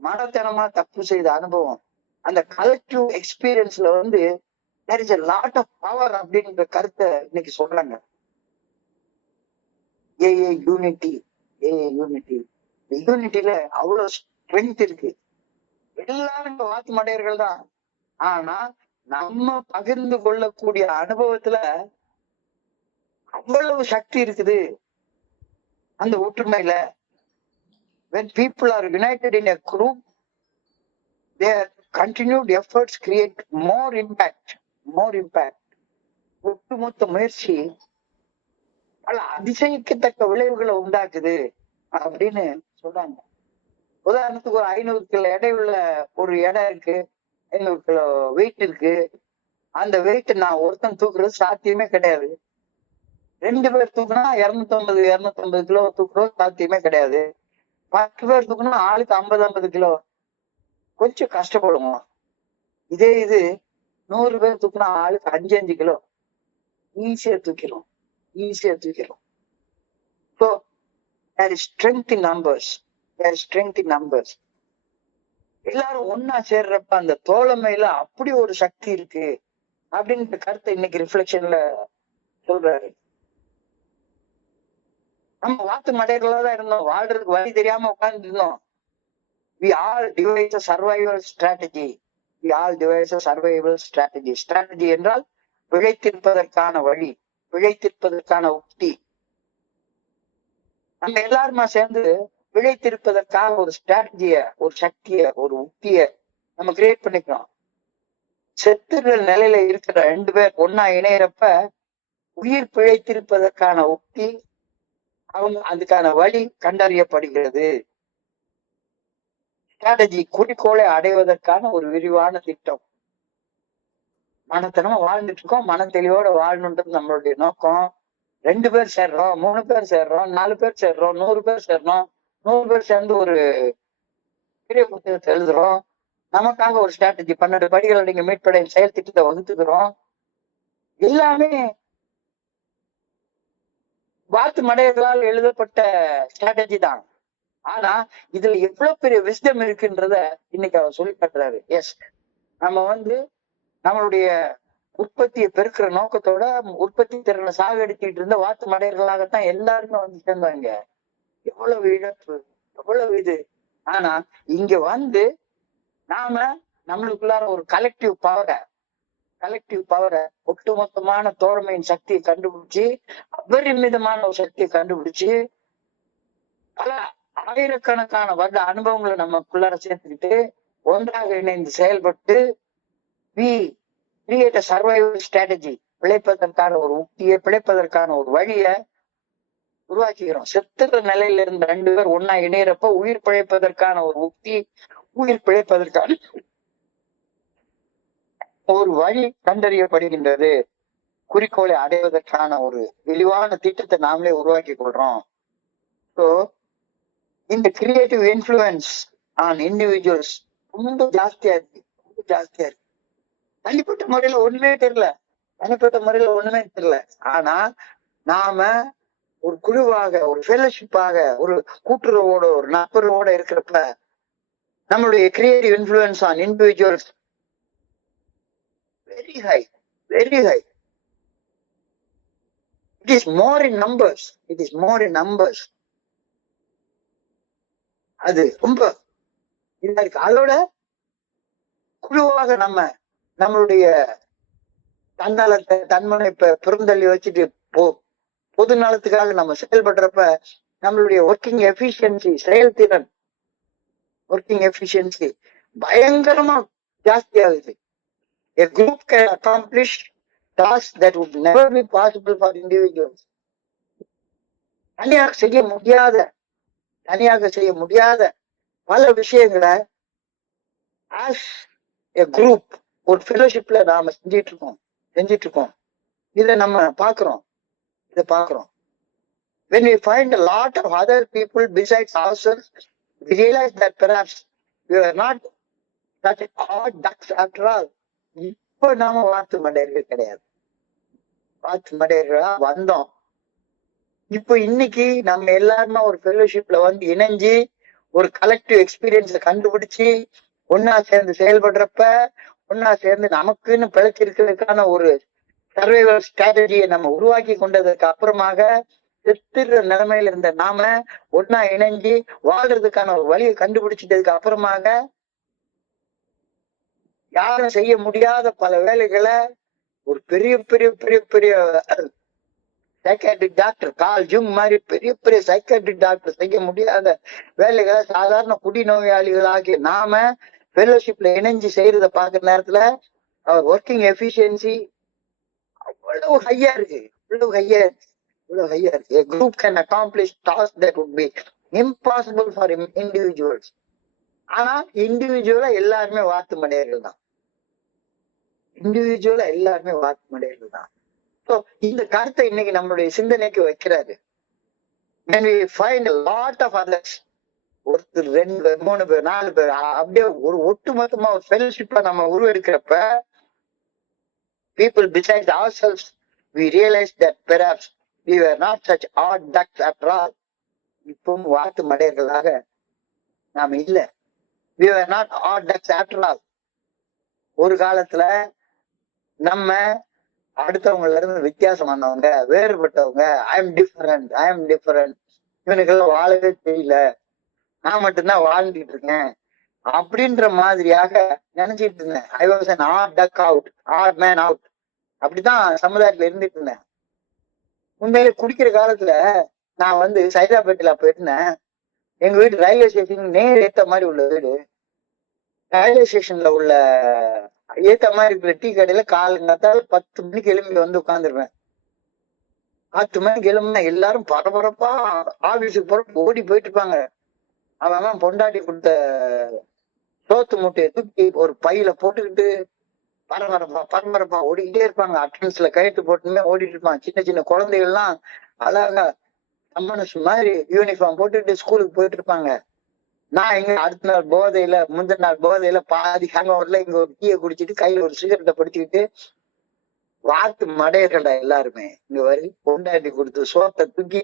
மடத்தனமா தப்பு செய்த அனுபவம், அந்த கலெக்டிவ் எக்ஸ்பீரியன்ஸ்ல வந்து there is a lot of power அப்படின்ற கருத்தை இன்னைக்கு சொல்றாங்க. AA unity. யூனிட்டில அவ்வளவு ஸ்ட்ரென்த் இருக்கு. எல்லாரும் வாத்து மடையர்கள் தான். ஆனா நம்ம பகிர்ந்து கொள்ளக்கூடிய அனுபவத்துல அவ்வளவு சக்தி இருக்குது அந்த ஒற்றுமையில. When people are united in a group, their continued efforts create more impact. ஒட்டுமொத்த முயற்சி பல அதிசயிக்கத்தக்க விளைவுகளை உண்டாக்குது அப்படின்னு சொல்றாங்க. உதாரணத்துக்கு ஒரு 500 கிலோ எடை உள்ள ஒரு இடம் இருக்கு, 500 கிலோ வெயிட் இருக்கு. அந்த வெயிட் நான் ஒருத்தன் தூக்குறது சாத்தியமே கிடையாது. 2 பேர் தூக்குனா 250 கிலோ தூக்குறது சாத்தியமே கிடையாது. 10 பேர் தூக்குனா ஆளுக்கு 50 கிலோ, கொஞ்சம் கஷ்டப்படுவோம். இதே இது 100 பேர் தூக்குனா ஆளுக்கு 5 கிலோ ஈஸியா தூக்கிடும், ஈஸியா தூக்கிடும். So there is strength in numbers, there is strength in numbers. எல்லாரும் ஒன்னா சேர்றப்ப அந்த தோழமையில அப்படி ஒரு சக்தி இருக்கு அப்படின்ற கருத்தை இன்னைக்கு ரிஃப்ளெக்ஷன்ல சொல்றாரு. நம்ம வாத்து மடைகளா தான் இருந்தோம், வாழ்றதுக்கு வழி தெரியாம உட்கார்ந்து இருந்தோம். we all devise a survival strategy, we all devise a survival strategy. strategy என்றால் பிழைத்திருப்பதற்கான வழி, பிழைத்திருப்பதற்கான உக்தி. நம்ம எல்லாருமா சேர்ந்து பிழைத்திருப்பதற்காக ஒரு ஸ்ட்ராட்டஜிய, ஒரு சக்திய, ஒரு உக்திய நம்ம கிரியேட் பண்ணிக்கிறோம். செத்துற நிலையில இருக்கிற 2 பேர் ஒன்னா இணையறப்ப உயிர் பிழைத்திருப்பதற்கான உக்தி, அவங்க அதுக்கான வழி கண்டறியப்படுகிறது. ஸ்ட்ராட்டஜி குறிக்கோளை அடைவதற்கான ஒரு விரிவான திட்டம். மனத்தனமா வாழ்ந்துட்டு இருக்கோம், மன தெளிவோட வாழணுன்றது நம்மளுடைய நோக்கம். 2 பேர் சேர்றோம், 3 பேர் சேர்றோம், 4 பேர் சேர்றோம், 100 பேர் சேர்றோம், 100 பேர் சேர்ந்து ஒரு பெரிய புத்தகத்தை எழுதுறோம். நமக்காக ஒரு ஸ்ட்ராட்டஜி 12 படிகளை நீங்க மீட்படையும் செயல் திட்டத்தை வகுத்துக்கிறோம். எல்லாமே வாத்து மடையர்களால் எழுதப்பட்ட ஸ்ட்ராட்டஜி தான். ஆனா இதுல எவ்வளவு பெரிய விஸ்டம் இருக்குன்றத இன்னைக்கு அவர் சொல்லி காட்டுறாரு. எஸ், நம்ம நம்மளுடைய உற்பத்தியை பெருக்கிற நோக்கத்தோட உற்பத்தி திறனை சாகடிச்சுட்டு இருந்த வாத்து மடையர்களாகத்தான் எல்லாருமே சேர்ந்தாங்க. எவ்வளவு இழப்பு, எவ்வளவு இது. ஆனா இங்க நாம நம்மளுக்குள்ளார ஒரு கலெக்டிவ் பவரை ஒட்டுமொத்தமான தோழமையின் சக்தியை கண்டுபிடிச்சு, அபரிமிதமான ஒரு சக்தியை கண்டுபிடிச்சு, பல ஆயிரக்கணக்கான வருட அனுபவங்களை நமக்குள்ளார சேர்த்துக்கிட்டு ஒன்றாக இணைந்து செயல்பட்டு we create a survival strategy, பிழைப்பதற்கான ஒரு உக்தியை, பிழைப்பதற்கான ஒரு வழியை உருவாக்கிக்கிறோம். செத்துற நிலையில இருந்த 2 பேர் ஒன்னா இணையறப்ப உயிர் பிழைப்பதற்கான ஒரு உக்தி, உயிர் பிழைப்பதற்கான ஒரு வழி கண்டறியப்படுகின்றது. குறிக்கோளை அடைவதற்கான ஒரு விரிவான திட்டத்தை நாமளே உருவாக்கி கொள்றோம். ஸோ இந்த கிரியேட்டிவ் இன்ஃப்ளூயன்ஸ் ஆன் இண்டிவிஜுவல்ஸ் ரொம்ப ஜாஸ்தியா இருக்கு, ரொம்ப ஜாஸ்தியா இருக்கு. தனிப்பட்ட முறையில ஒண்ணுமே தெரியல. ஆனா நாம ஒரு குழுவாக, ஒரு ஃபெலோஷிப்பாக, ஒரு கூட்டுறவோட, ஒரு நட்புறவோட இருக்கிறப்ப நம்மளுடைய creative influence on individuals very high, very high. It is more in numbers. அது ரொம்ப இதா இருக்கு. அதோட குழுவாக நம்மளுடைய தன்னலத்தை, தன்மனைப்ப பெருந்தள்ளி வச்சுட்டு பொது நலத்துக்காக நம்ம செயல்படுறப்ப நம்மளுடைய ஒர்க்கிங் எஃபிஷியன்சி பயங்கரமா ஜாஸ்தி ஆகுது. A group can accomplish tasks that would never be possible for individuals. தனியாக செய்ய முடியாத பல விஷயங்களை as a group, ஒரு ஃபெலோஷிப்ல நாம செஞ்சிட்டு இருக்கோம். இதை நம்ம பாக்குறோம். When we find a lot of other people besides ourselves, we realize that perhaps we are not such odd ducks after all. இப்ப நாம வாத்து மடையர்கள் கிடையாது, வாத்து மடையர்களா வந்தோம். இப்போ இன்னைக்கு நம்ம எல்லாருமே ஒரு ஃபெலோஷிப்ல இணைஞ்சு ஒரு கலெக்டிவ் எக்ஸ்பீரியன்ஸை கண்டுபிடிச்சு ஒன்னா சேர்ந்து செயல்படுறப்ப, ஒன்னா சேர்ந்து நமக்குன்னு பிழைச்சிருக்கிறதுக்கான ஒரு சர்வைவல் ஸ்ட்ராட்டஜியை நம்ம உருவாக்கி கொண்டதற்கு அப்புறமாக செத்துற நிலைமையில இருந்த நாம ஒன்னா இணைஞ்சு வாழ்றதுக்கான ஒரு வழியை கண்டுபிடிச்சிட்டதுக்கு அப்புறமாக யாரும் செய்ய முடியாத பல வேலைகளை ஒரு பெரிய பெரிய பெரிய பெரிய சைக்காட்ரிக் டாக்டர் கால் ஜுங் மாதிரி பெரிய பெரிய சைக்காட்ரிக் டாக்டர் செய்ய முடியாத வேலைகளை சாதாரண குடிநோயாளிகளாகிய நாம ஃபெலோஷிப்ல இணைஞ்சு செய்யறத பாக்குற நேரத்துல அவர் ஒர்க்கிங் எஃபிஷியன்சி இவ்வளவு ஹையா இருக்கு, இவ்வளவு ஹையா இருக்கு, இவ்வளவு ஹையா இருக்கு. A group can accomplish tasks that would be impossible for individuals. ஆனா இண்டிவிஜுவலா எல்லாருமே வாத்து மடையர்கள் தான், இண்டிவிஜுவலா எல்லாருமே வாத்து மடையர்கள் தான். So இந்த கருத்தை இன்னைக்கு நம்மளுடைய சிந்தனைக்கு வைக்கிறாரு. When we find a lot of others, ஒருத்தர் 2 பேர் 3 பேர் 4 பேர் அப்படியே ஒரு ஒட்டுமொத்தமா ஒரு ஃபெலோஷிப்பா நம்ம உருவெடுக்கிறப்ப, people besides ourselves, we realize that perhaps we were not such odd ducks after all. இப்பவும் வாத்து மடையர்களாக நாம இல்ல. We were not odd ducks after all. ஒரு காலத்துல நம்ம அடுத்தவங்கல இருந்து வித்தியாசமானவங்க, வேறுபட்டவங்க, I am different, I am different, இவனுக்கெல்லாம் வாழவே தெரியல, நான் மட்டும்தான் வாழ்ந்துட்டு இருக்கேன் அப்படின்ற மாதிரியாக நினைச்சிட்டு இருந்தேன். I was an odd duck out, odd man out. அப்படிதான் சமுதாயத்துல இருந்துட்டு இருந்தேன். உண்மையிலே குடிக்கிற காலத்துல நான் வந்து சைதாப்பேட்டையில போயிருந்தேன். எங்க வீடு ரயில்வே ஸ்டேஷன் நேர் ஏத்த மாதிரி உள்ள வீடு. ரயில்வே ஸ்டேஷன்ல உள்ள ஏத்த மாதிரி இருக்கிற டீ கடையில காலங்காத்தால 10 மணிக்கு எழும்பி வந்து உட்காந்துருவேன். 10 மணிக்கு எழும்புனா எல்லாரும் பரபரப்பா ஆபீஸுக்கு போற ஓடி போயிட்டு இருப்பாங்க. அவன் பொண்டாட்டி கொடுத்த சோத்து மூட்டையை தூக்கி ஒரு பையில போட்டுக்கிட்டு பரபரப்பா ஓடிக்கிட்டே இருப்பாங்க. அட்டன்ஸ்ல கையெழுத்து போட்டுமே ஓடிட்டு இருப்பான். சின்ன சின்ன குழந்தைகள்லாம் அழகா கம்யூனிஸ்ட் மாதிரி யூனிஃபார்ம் போட்டுட்டு ஸ்கூலுக்கு போயிட்டு இருப்பாங்க. நான் இங்க அடுத்த நாள் போதையில, முந்தின நாள் போதையில பாதி ஹேங் ஓவர்ல இங்க ஒரு டீயை குடிச்சிட்டு கையில ஒரு சிகரெட்டை பிடிச்சிக்கிட்டு, வாத்து மடையர்களா எல்லாருமே. இங்க வரை பொண்டாட்டி கொடுத்து சோத்தை தூக்கி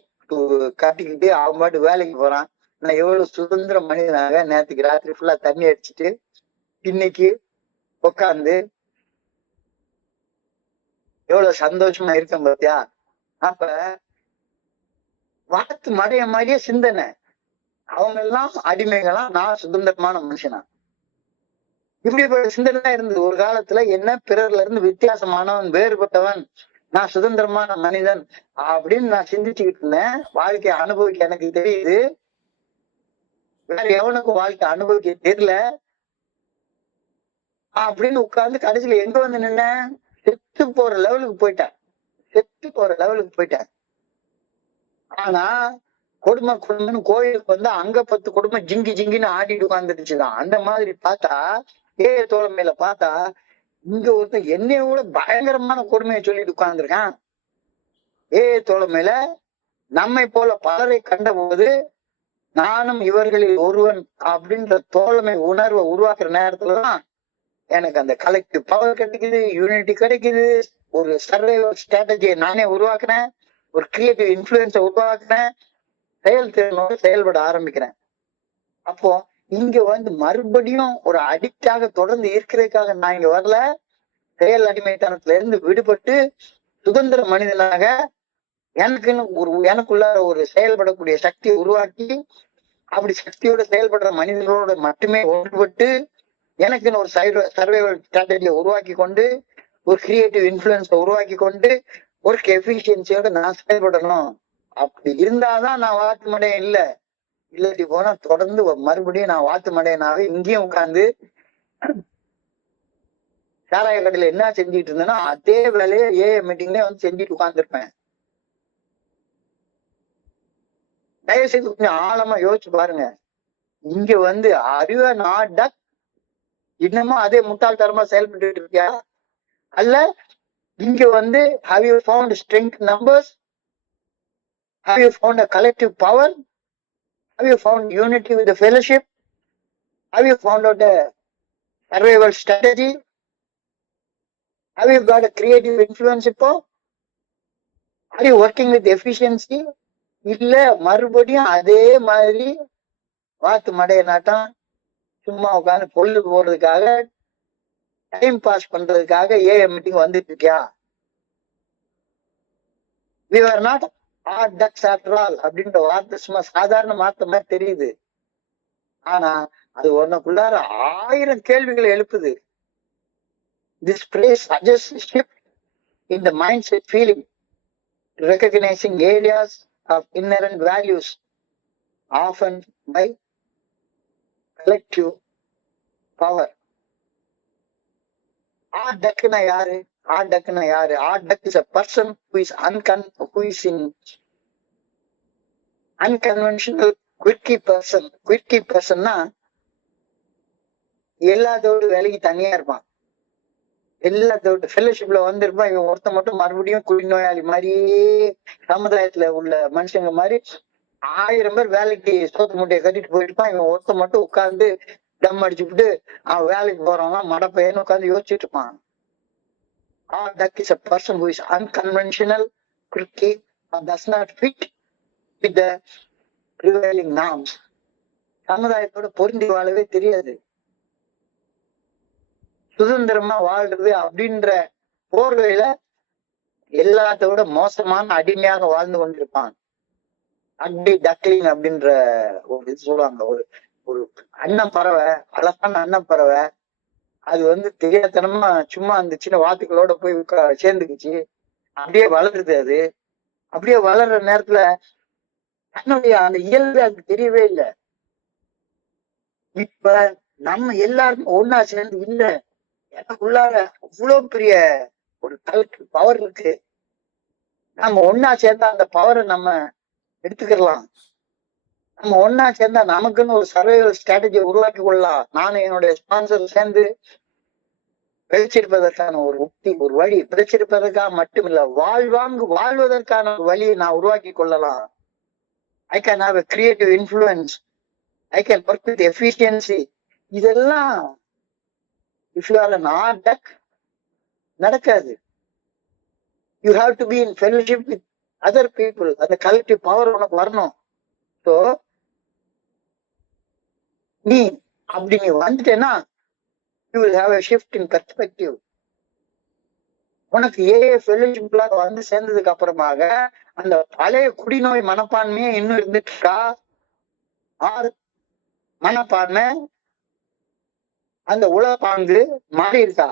கட்டிக்கிட்டு அவன் பாட்டு வேலைக்கு போறான். நான் எவ்வளவு சுதந்திர மனிதனாக நேற்றுக்கு ராத்திரி ஃபுல்லா தண்ணி அடிச்சுட்டு இன்னைக்கு உட்காந்து எவ்வளவு சந்தோஷமா இருக்கேன் பாத்தியா. அப்ப வாத்து மடைய மாதிரியே சிந்தனை. அவங்க எல்லாம் அடிமைகளா, நான் சுதந்திரமான மனுஷனா, இப்படிப்பட்ட சிந்தனை தான் இருந்தது ஒரு காலத்துல. என்ன பிறர்ல இருந்து வித்தியாசமானவன், வேறுபட்டவன், நான் சுதந்திரமான மனிதன் அப்படின்னு நான் சிந்திச்சுக்கிட்டு இருந்தேன். வாழ்க்கையை அனுபவிக்க எனக்கு தெரியுது, வேற எவனுக்கும் வாழ்க்கை அனுபவிக்க தெரியல அப்படின்னு உட்கார்ந்து கடைசியில எங்க வந்து நின்ன, செத்து போற லெவலுக்கு போயிட்டேன். ஆனா குடும்பம்னு கோயிலுக்கு வந்து அங்க 10 குடும்பம் ஜிங்கின்னு ஆடிட்டு உட்கார்ந்துருச்சுதான். அந்த மாதிரி பார்த்தா தோழமையில பார்த்தா இங்க ஒருத்தன் என்னைய கூட பயங்கரமான கொடுமையை சொல்லிட்டு உட்கார்ந்துருக்கான். தோழமையில நம்மை போல பலரை கண்ட போது நானும் இவர்களில் ஒருவன் அப்படின்ற தோழமை உணர்வை உருவாக்குற நேரத்துலதான் எனக்கு அந்த கலெக்டிவ் பவர் கிடைக்குது, யூனிட்டி கிடைக்குது, ஒரு சர்வைவல் ஸ்ட்ராட்டஜியை நானே உருவாக்குனேன், ஒரு கிரியேட்டிவ் இன்ஃபுளுன்ஸை உருவாக்குனேன், செயல்திறனோடு செயல்பட ஆரம்பிக்கிறேன். அப்போ இங்க வந்து மறுபடியும் ஒரு அடிக்டாக தொடர்ந்து இருக்கிறதுக்காக நான் இங்க வரல. செயல் அடிமைத்தனத்துல இருந்து விடுபட்டு சுதந்திர மனிதனாக எனக்குள்ள ஒரு செயல்படக்கூடிய சக்தியை உருவாக்கி, அப்படி சக்தியோட செயல்படுற மனிதர்களோட மட்டுமே ஒன்றுபட்டு எனக்குன்னு ஒரு சர்வைவல் ஸ்ட்ராட்டஜியை உருவாக்கி கொண்டு, ஒரு கிரியேட்டிவ் இன்ஃபுளுன்ஸை உருவாக்கி கொண்டு, ஒர்க் எஃபிஷியன்சியோட நான் செயல்படணும். அப்படி இருந்தாதான் நான் வாத்து மடையன் இல்ல. இல்லாட்டி போனா தொடர்ந்து மறுபடியும் நான் வாத்து மடையனாவே இங்கேயும் உட்கார்ந்து சாராய கடையில என்ன செஞ்சுட்டு இருந்தேன்னா அதே வேலையை மீட்டிங்லயே வந்து செஞ்சுட்டு உட்கார்ந்துருப்பேன். தயவு செய்து கொஞ்சம் ஆழமா யோசிச்சு பாருங்க. இங்க வந்து அறிவ நாட இன்னமும் அதே முட்டாள்தனமா செயல்பட்டு இருக்கியா, அல்ல இங்க வந்து have you found strength numbers, have you found a collective power, have you found unity with the fellowship, have you found out a survival strategy, have you got a creative influence? இப்போ are you working with efficiency? இல்ல மறுபடியும் அதே மாதிரி வாத்து மடைய நாட்டம் சும்மா உட்காந்து பொழுது போறதுக்காக, டைம் பாஸ் பண்றதுக்காக மீட்டிங் வந்துட்டு இருக்கியா? we were not odd ducks after all அப்படின்ற வார்த்தை சும்மா சாதாரண வார்த்தை மாதிரி தெரியுது. ஆனா அது உனக்குள்ளார 1000 கேள்விகளை எழுப்புது. This phrase suggests a shift in the mindset, feeling, recognizing areas of inherent values often by collective power. duckனா யாரு? ஹார்ட் டக்குன்னா யாரு? Hard duck is a person who is in unconventional quirky person. Quirky personனா எல்லாத்தோட வேலைக்கு தனியா இருப்பான், எல்லாத்தோட ஃபெல்லோஷிப்ல வந்திருப்பான். இவன் ஒருத்த மட்டும் மறுபடியும் குடிநோயாளி மாதிரியே சமுதாயத்துல உள்ள மனுஷங்க மாதிரி 1000 பேர் வேலைக்கு சோத்து மூட்டையை கட்டிட்டு போயிருப்பான். இவன் ஒருத்த மட்டும் உட்கார்ந்து டம் அடிச்சுட்டு அவன் வேலைக்கு போறவங்க மடப்பையன்னு உட்கார்ந்து யோசிச்சுட்டு இருப்பான். That is a person who is unconventional, quirky, or does not fit with the prevailing norms. சமுதாயத்தோட பொருந்தி வாழவே தெரியாது, சுதந்திரமா வாழ்றது அப்படின்ற போர்வையில எல்லாத்தோட மோசமான அடிமையாக வாழ்ந்து கொண்டிருப்பான். அக்டி டக்லிங் அப்படின்ற ஒரு இது சொல்லுவாங்க. ஒரு அன்னம் பறவை, அழகான அன்னம் பறவை, அது தெரியாதனமா சும்மா அந்த சின்ன வாத்துக்களோட போய் சேர்ந்துக்குச்சு. அப்படியே வளருது. அது அப்படியே வளர்ற நேரத்துல தன்னுடைய அந்த இயல்பு அதுக்கு தெரியவே இல்லை. இப்ப நம்ம எல்லாருக்கும் ஒன்னா சேர்ந்து இல்ல, எனக்குள்ளார அவ்வளவு பெரிய ஒரு பவர் இருக்கு, நம்ம ஒன்னா சேர்ந்தா அந்த பவரை நம்ம எடுத்துக்கலாம். நம்ம ஒன்னா சேர்ந்தா நமக்குன்னு ஒரு சர்வைவல் ஸ்ட்ராட்டஜியை உருவாக்கி கொள்ளலாம். நானும் என்னுடைய ஸ்பான்சர் சேர்ந்து பிழைச்சிருப்பதற்கான ஒரு உத்தி, ஒரு வழி, பிழைச்சிருப்பதற்காக மட்டுமில்ல, வாழ்வதற்கான ஒரு வழியை நான் உருவாக்கி கொள்ளலாம். I can have a creative influence, I can work with efficiency. இதெல்லாம் if you are an hard duck நடக்காது. You have to be in fellowship with other people. அந்த கலெக்டிவ் பவர் உனக்கு வரணும். ஸோ நீ வந்துட்டேன்னா you will have a shift in perspective. உனக்கு ஃபெல்லோஷிப்ல சேர்ந்ததுக்கு அப்புறமாக அந்த பழைய குடிநோய் மனப்பான்மையே இன்னும் இருந்துட்டு இருக்கா? ஆறு மனப்பான்மை, அந்த உலகப்பாங்கு மாறி இருக்கா?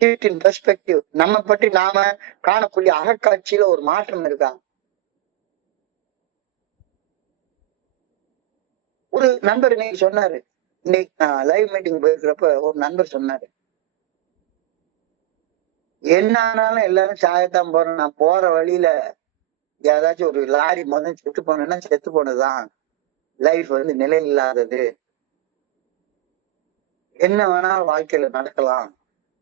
Shift in perspective. நம்ம பற்றி நாம காணக்கூடிய அகக்காட்சியில ஒரு மாற்றம் இருக்கா? ஒரு நண்பர் இன்னைக்கு சொன்னாரு, இன்னைக்கு நான் லைவ் மீட்டிங் போயிருக்கிறப்ப ஒரு நண்பர் சொன்னாரு, என்ன ஆனாலும் எல்லாரும் சாயத்தான் போறேன், நான் போற வழியில ஏதாச்சும் ஒரு லாரி முதல் செத்து போனேன்னா செத்து போனதுதான், லைஃப் நிலை இல்லாதது, என்ன வேணாலும் வாழ்க்கையில நடக்கலாம்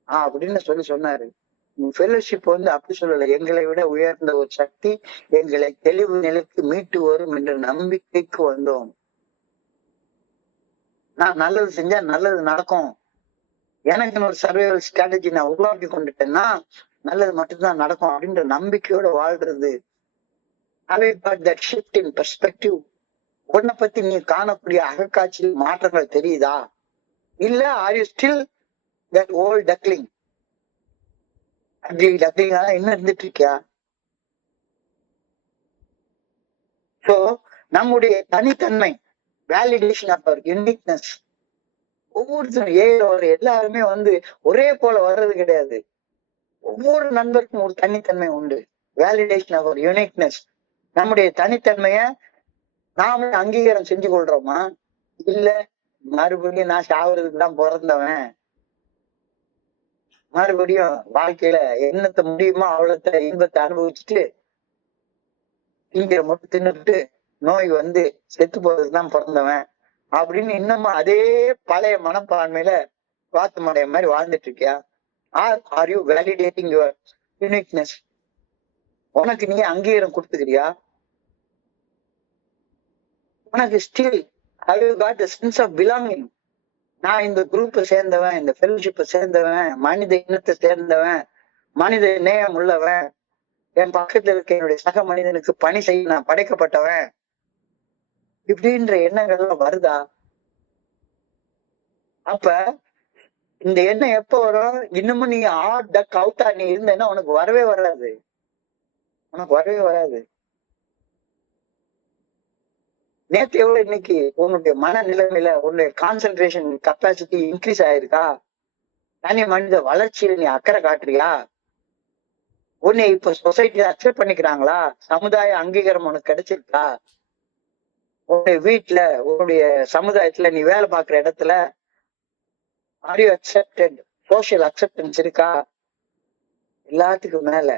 அப்படின்னு சொன்னாரு. ஃபெல்லோஷிப் அப்படி சொல்லல, எங்களை விட உயர்ந்த ஒரு சக்தி எங்களை தெளிவு நிலைக்கு மீட்டு வரும் என்ற நம்பிக்கைக்கு வந்தோம். நான் நல்லது செஞ்சா நல்லது நடக்கும், எனக்கு ஒரு சர்வைவல் ஸ்ட்ராட்டஜி நான் உருவாக்கி கொண்டுட்டேன்னா நல்லது மட்டும்தான் நடக்கும் அப்படின்ற நம்பிக்கையோட வாழ்றது. that shift in perspective. உன்னை பத்தி நீ காணக்கூடிய அகக்காட்சியில் மாற்றங்கள் தெரியுதா? இல்ல R you still that old duckling? அப்படி டக்லிங்கா இன்னும் இருந்துட்டு இருக்கியா? சோ நம்முடைய தனித்தன்மை, வேலிடேஷன் ஆஃப் அவர் யூனிக்னஸ், ஒவ்வொருத்தரும் எல்லாருமே ஒரே போல வர்றது கிடையாது. ஒவ்வொரு நண்பருக்கும் ஒரு தனித்தன்மை உண்டு. Validation of our uniqueness. நம்முடைய தனித்தன்மைய நாம அங்கீகாரம் செஞ்சு கொள்றோமா? இல்ல மறுபடியும் நான் சாவறதுக்கு தான் பிறந்தவன், மறுபடியும் வாழ்க்கையில என்னத்த முடியுமோ அவ்வளத்த இன்பத்தை அனுபவிச்சுட்டு திங்கிற மட்டும் தின்னுட்டு நோய் செத்து போறதுக்குதான் பிறந்தவன் அப்படின்னு இன்னமும் அதே பழைய மனப்பான்மையில வாத்து மடைய மாதிரி வாழ்ந்துட்டு இருக்கியா? Are you validating your uniqueness? உனக்கு நீ அங்கீகாரம் கொடுத்துக்கிறியா? உனக்கு still how you got the sense of belonging? நான் இந்த குரூப்பை சேர்ந்தவன், இந்த ஃபெல்லோஷிப்பை சேர்ந்தவன், மனித இனத்தை சேர்ந்தவன், மனித நேயம் உள்ளவன், என் பக்கத்துல இருக்க என்னுடைய சக மனிதனுக்கு பணி செய்ய நான் படைக்கப்பட்டவன், இப்படின்ற எண்ணங்கள்லாம் வருதா? அப்ப இந்த எண்ணம் எப்ப வரும்? இன்னமும் நீ ஹார்ட் டக் அவுட்டா நீ இருந்தேன்னா உனக்கு வரவே வராது, உனக்கு வரவே வராது. நேற்று எவ்வளவு இன்னைக்கு உன்னுடைய மனநிலைமையில உன்னுடைய கான்சென்ட்ரேஷன் கெப்பாசிட்டி இன்க்ரீஸ் ஆயிருக்கா? தனி மனித வளர்ச்சியில நீ அக்கறை காட்டுறியா? உன்னை இப்ப சொசைட்டில அக்செப்ட் பண்ணிக்கிறாங்களா? சமுதாய அங்கீகாரம் உனக்கு கிடைச்சிருக்கா? உன்னுடைய வீட்டுல, உன்னுடைய சமுதாயத்துல, நீ வேலை பார்க்குற இடத்துல are you accepted? Social acceptance இருக்கா? எல்லாத்துக்கும் மேல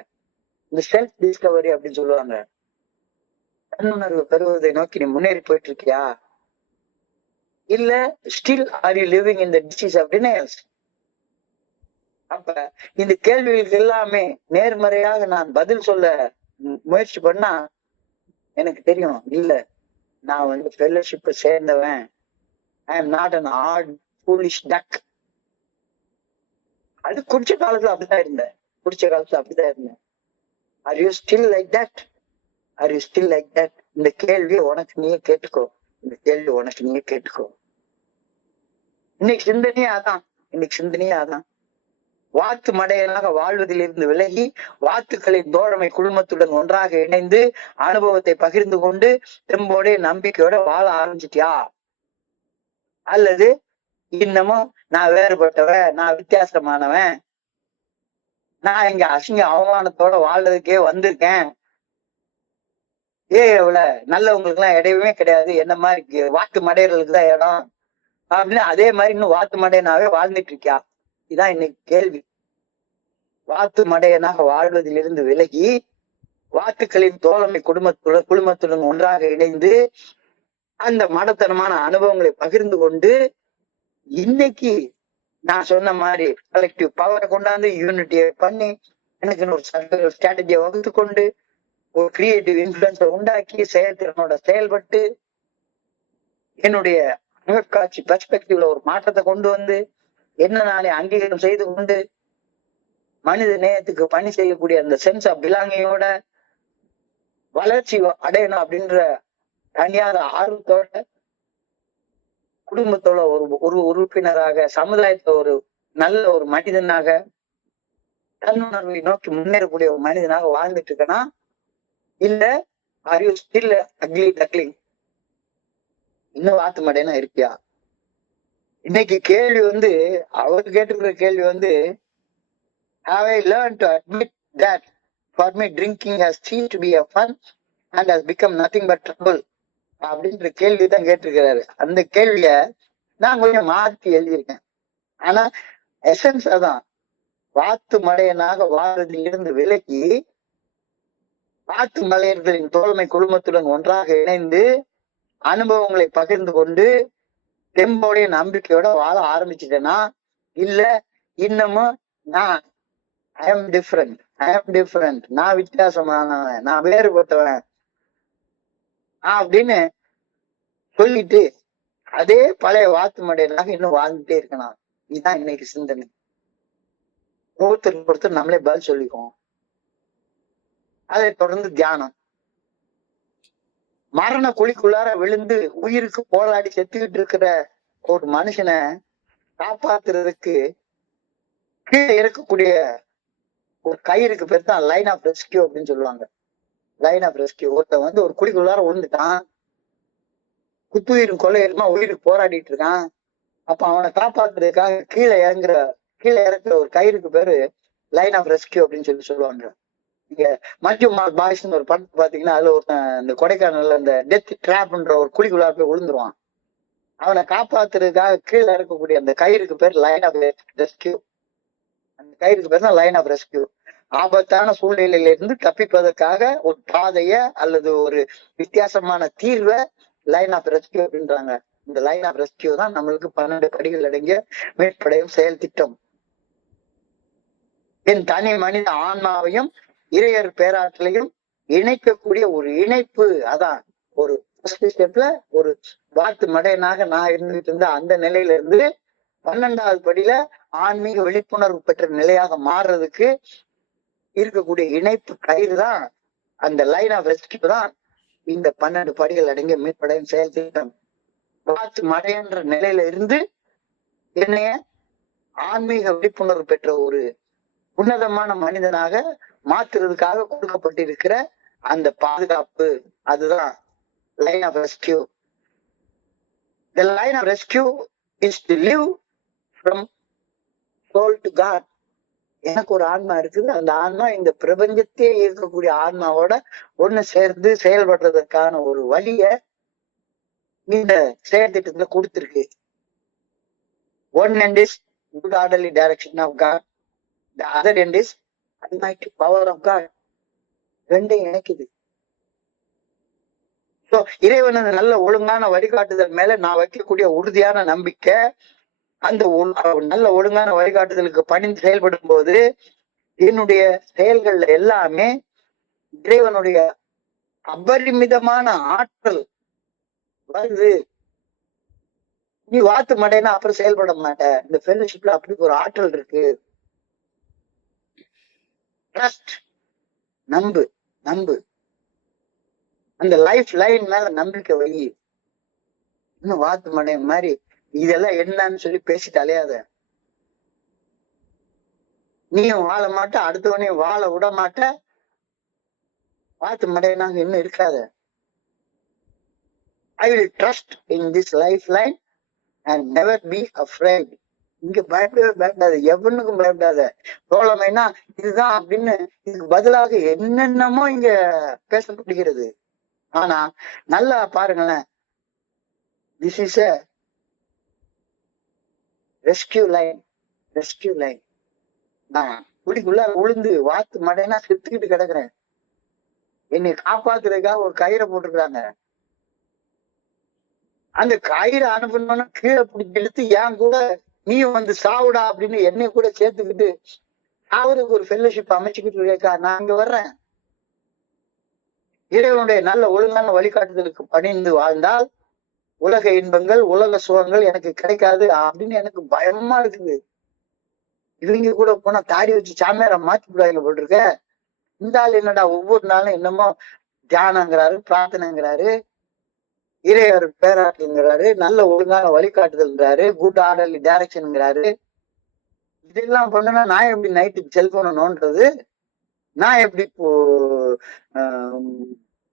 இந்த செல்ஃப் டிஸ்கவரி அப்படின்னு சொல்லுவாங்க. தன்னுணர்வு பெறுவதை நோக்கி நீ முன்னேறி போயிட்டு இருக்கியா, இல்ல still are you living in the disease of denials? அப்ப இந்த கேள்விகளுக்கு எல்லாமே நேர்மறையாக நான் பதில் சொல்ல முயற்சி பண்ணா எனக்கு தெரியும், இல்ல நான் வந்து ஃபெல்லோஷிப்பை சேர்ந்தவன். I am not an odd foolish duck. அது குறிச்ச காலத்துல அப்படிதான் இருந்தேன். குறிச்ச காலத்துல அப்படிதான் இருந்தேன். Are you still like that? Are you still like that? இந்த கேள்வி உனக்கு நீயே கேட்டுக்கோ. இந்த கேள்வி உனக்கு நீயே கேட்டுக்கோ. இன்னைக்கு சிந்தனையே அதான். இன்னைக்கு சிந்தனையே அதான். வாத்து மடையனாக வாழ்வதிலிருந்து விலகி வாத்துக்களின் தோழமை குழுமத்துடன் ஒன்றாக இணைந்து அனுபவத்தை பகிர்ந்து கொண்டு தெம்போட நம்பிக்கையோட வாழ ஆரம்பிச்சிட்டியா, அல்லது இன்னமும் நான் வேறுபட்டவன், நான் வித்தியாசமானவன், நான் இங்க அசிங்க அவமானத்தோட வாழ்றதுக்கே வந்திருக்கேன், எவ்வளவு நல்லவங்களுக்கு எல்லாம் இடமே கிடையாது, என்ன மாதிரி வாத்து மடையர்களுக்கு தான் இடம் அப்படின்னு அதே மாதிரி இன்னும் வாத்து மடையனாவே வாழ்ந்துட்டு இருக்கியா? இதான் இன்னைக்கு கேள்வி. வாத்து மடையனாக வாழ்வதிலிருந்து விலகி வாத்துக்களின் தோழமை குழுமத்துடன் ஒன்றாக இணைந்து அந்த மடத்தனமான அனுபவங்களை பகிர்ந்து கொண்டு இன்னைக்கு நான் சொன்ன மாதிரி கலெக்டிவ் பவரை கொண்டாந்து யூனிட்டியை பண்ணி எனக்கு ஒரு ஸ்ட்ராட்டஜியை வகுத்து கொண்டு ஒரு கிரியேட்டிவ் இன்ஃபுளுன்ஸை உண்டாக்கி செயல்திறனோட செயல்பட்டு என்னுடைய காட்சி பெர்ஸ்பெக்டிவ்ல ஒரு மாற்றத்தை கொண்டு வந்து என்ன நானே அங்கீகாரம் செய்து கொண்டு மனித நேயத்துக்கு பணி செய்யக்கூடிய அந்த சென்ஸ் ஆஃப் பிலாங்கிங்கோட வளர்ச்சி அடையணும் அப்படின்ற தனியாத ஆர்வத்தோட குடும்பத்தோட ஒரு உறுப்பினராக, சமுதாயத்தை ஒரு நல்ல ஒரு மனிதனாக, தன்னுணர்வை நோக்கி முன்னேறக்கூடிய ஒரு மனிதனாக வாழ்ந்துட்டு இருக்கனா, இல்ல R you still ugly duckling, இன்னும் வாத்து மடையனா இருக்கியா? இன்னைக்கு கேள்வி வந்து அவர் கேட்டிருக்கிற கேள்வி வந்து have I learned to admit that for me drinking has ceased to be a fun and has become nothing but trouble அப்படின்ற கேள்விதான் கேட்டிருக்கிறாரு. அந்த கேள்விய நான் கொஞ்சம் மாத்தி எழுதியிருக்கேன். ஆனா எசன்ஸ் அதான். வாத்து மடையனாக வாழ்வதில் இருந்து விலகி வாத்து மலையர்களின் தோழமை குழுமத்துடன் ஒன்றாக இணைந்து அனுபவங்களை பகிர்ந்து கொண்டு தெம்போடைய நம்பிக்கையோட வாழ ஆரம்பிச்சுட்டேன்னா, இல்ல இன்னமும் நான் ஐ எம் டிஃபரெண்ட், நான் வித்தியாசமானவன், நான் வேறுபட்டவன் அப்படின்னு சொல்லிட்டு அதே பழைய வாத்து மடையனாக இன்னும் வாழ்ந்துட்டே இருக்கலாம். இதுதான் இன்னைக்கு சிந்தனை. ஒருத்தருக்கு நம்மளே பதில் சொல்லிக்குவோம். அதை தொடர்ந்து தியானம். மரண குழிக்குள்ளார விழுந்து உயிருக்கு போராடி செத்துக்கிட்டு இருக்கிற ஒரு மனுஷனை காப்பாத்துறதுக்கு கீழே இருக்கக்கூடிய ஒரு கயிறுக்கு பேர் தான் லைன் ஆஃப் ரெஸ்கியூ அப்படின்னு சொல்லுவாங்க. Line of rescue. ஒருத்தன் வந்து ஒரு குழிக்குள்ளார விழுந்துட்டான், குத்துயிரும் கொள்ளையருமா உயிருக்கு போராடிட்டு இருக்கான். அப்ப அவனை காப்பாத்துறதுக்காக கீழே இறக்குற ஒரு கயிறுக்கு பேரு லைன் ஆஃப் ரெஸ்கியூ அப்படின்னு சொல்லுவாங்க. இங்க மஞ்சு பாய்ஸ்ன்னு ஒரு படத்தை பாத்தீங்கன்னா அதுல ஒருத்தன் இந்த கொடைக்கானல்ல இந்த டெத் ட்ராப்ன்ற ஒரு குழிக்குள்ளார போய் விழுந்துருவான். அவனை காப்பாத்துறதுக்காக கீழே இருக்கக்கூடிய அந்த கயிறுக்கு பேர் லைன் ஆஃப் ரெஸ்கியூ. அந்த கயிறுக்கு பேர் தான் லைன் ஆஃப் ரெஸ்கியூ. ஆபத்தான சூழ்நிலையில இருந்து தப்பிப்பதற்காக ஒரு பாதைய அல்லது ஒரு வித்தியாசமான தீர்வை லைன் ஆஃப் ரெஸ்கியூ அப்படின்றாங்க. இந்த லைன் ஆஃப் ரெஸ்கியூ தான் நம்மளுக்கு 12 படிகள் அடங்கிய மீட்படையும் செயல் திட்டம். என் தனி மனித ஆன்மாவையும் இறையர் பேராற்றலையும் இணைக்கக்கூடிய ஒரு இணைப்பு. அதான் ஒரு ஃபர்ஸ்ட் ஸ்டெப்ல ஒரு வாத்து மடையனாக நான் இருந்துட்டு இருந்த அந்த நிலையில இருந்து 12வது படியில ஆன்மீக விழிப்புணர்வு பெற்ற நிலையாக மாறுறதுக்கு இருக்கக்கூடிய இணைப்பு கயிறு தான் அந்த லைன் ஆஃப் ரெஸ்கியூ தான் இந்த 12 படிகள் அடங்கிய மீட்படையும் செயல் திட்டம். வாத்து மடையன்ற நிலையில இருந்து என்னைய ஆன்மீக விழிப்புணர்வு பெற்ற ஒரு உன்னதமான மனிதனாக மாத்துறதுக்காக கொடுக்கப்பட்டிருக்கிற அந்த பாதுகாப்பு, அதுதான் line of rescue. The line of rescue is to live from soul to God. எனக்கு ஒரு ஆன்மா இருக்குது, அந்த ஆன்மா இந்த பிரபஞ்சத்தையே இருக்கக்கூடிய ஆன்மாவோட ஒண்ணு சேர்ந்து செயல்படுறதுக்கான ஒரு வழிய இந்த செயல் திட்டத்துல கொடுத்திருக்கு. One end is good orderly direction of God. The other end is almighty power of God ரெண்டையும் இணைக்குது. சோ இறைவனது நல்ல ஒழுங்கான வழிகாட்டுதல் மேல நான் வைக்கக்கூடிய உறுதியான நம்பிக்கை, அந்த நல்ல ஒழுங்கான வழிகாட்டுதலுக்கு பணிந்து செயல்படும் போது என்னுடைய செயல்கள்ல எல்லாமே இறைவனுடைய அபரிமிதமான ஆற்றல் வருது. நீ வாத்து மாட்டேன்னா அப்புறம் செயல்பட மாட்ட. இந்த ஃபெலோஷிப்ல அப்படி ஒரு ஆற்றல் இருக்கு. ட்ரஸ்ட், நம்பு நம்பு, அந்த லைஃப் லைன் மேல நம்பிக்கை வை. இன்னும் வாத்து மடையன் மாதிரி இதெல்லாம் என்னன்னு சொல்லி பேசிட்டு அலையாத. நீயும் வாழ மாட்ட, அடுத்தவனையும் வாழ விட மாட்ட, வாத்து மடையனாக இன்னும் இருக்காத. ஐ will trust in this life line and never be afraid. இங்க பயப்படவே பயப்படாத, எவனுக்கும் பயப்படாத. தோழமைனா இதுதான் அப்படின்னு இதுக்கு பதிலாக என்னென்னமோ இங்க பேசப்படுகிறது. ஆனா நல்லா பாருங்களேன், this is a rescue line. Rescue line. நான் குடிக்குள்ள உளுந்து வாத்து மடைனா செத்துக்கிட்டு கிடக்குறேன், என்னை காப்பாத்துறதுக்காக ஒரு கயிறை போட்டிருக்காங்க. அந்த கயிறை அனுப்பணும்னா கீழே பிடிச்சி இழுத்து ஏன் கூட நீயும் வந்து சாவுடா அப்படின்னு என்னை கூட சேர்த்துக்கிட்டு அவருக்கு ஒரு ஃபெல்லோஷிப் அமைச்சுக்கிட்டு இருக்கா. நான் இங்க வர்றேன். இறைவனுடைய நல்ல ஒழுங்கான வழிகாட்டுதலுக்கு பணிந்து வாழ்ந்தால் உலக இன்பங்கள் உலக சுகங்கள் எனக்கு கிடைக்காது அப்படின்னு எனக்கு பயமா இருக்குது. இவங்க கூட போனா தாடி வச்சு சாமியார மாத்தி விடாங்க போட்டிருக்க. இந்த ஆள் என்னடா ஒவ்வொரு நாளும் என்னமோ தியானங்கிறாரு, பிரார்த்தனைங்கிறாரு, இறைவர் பேராட்டுங்கிறாரு, நல்ல ஒழுங்கான வழிகாட்டுதல்ங்கிறாரு, குட் ஆர்டர்லி டைரக்ஷன்ங்கிறாரு. இதெல்லாம் பண்ணனா நான் எப்படி நைட்டுக்கு செல்போனை நோன்றது? நான் எப்படி இப்போ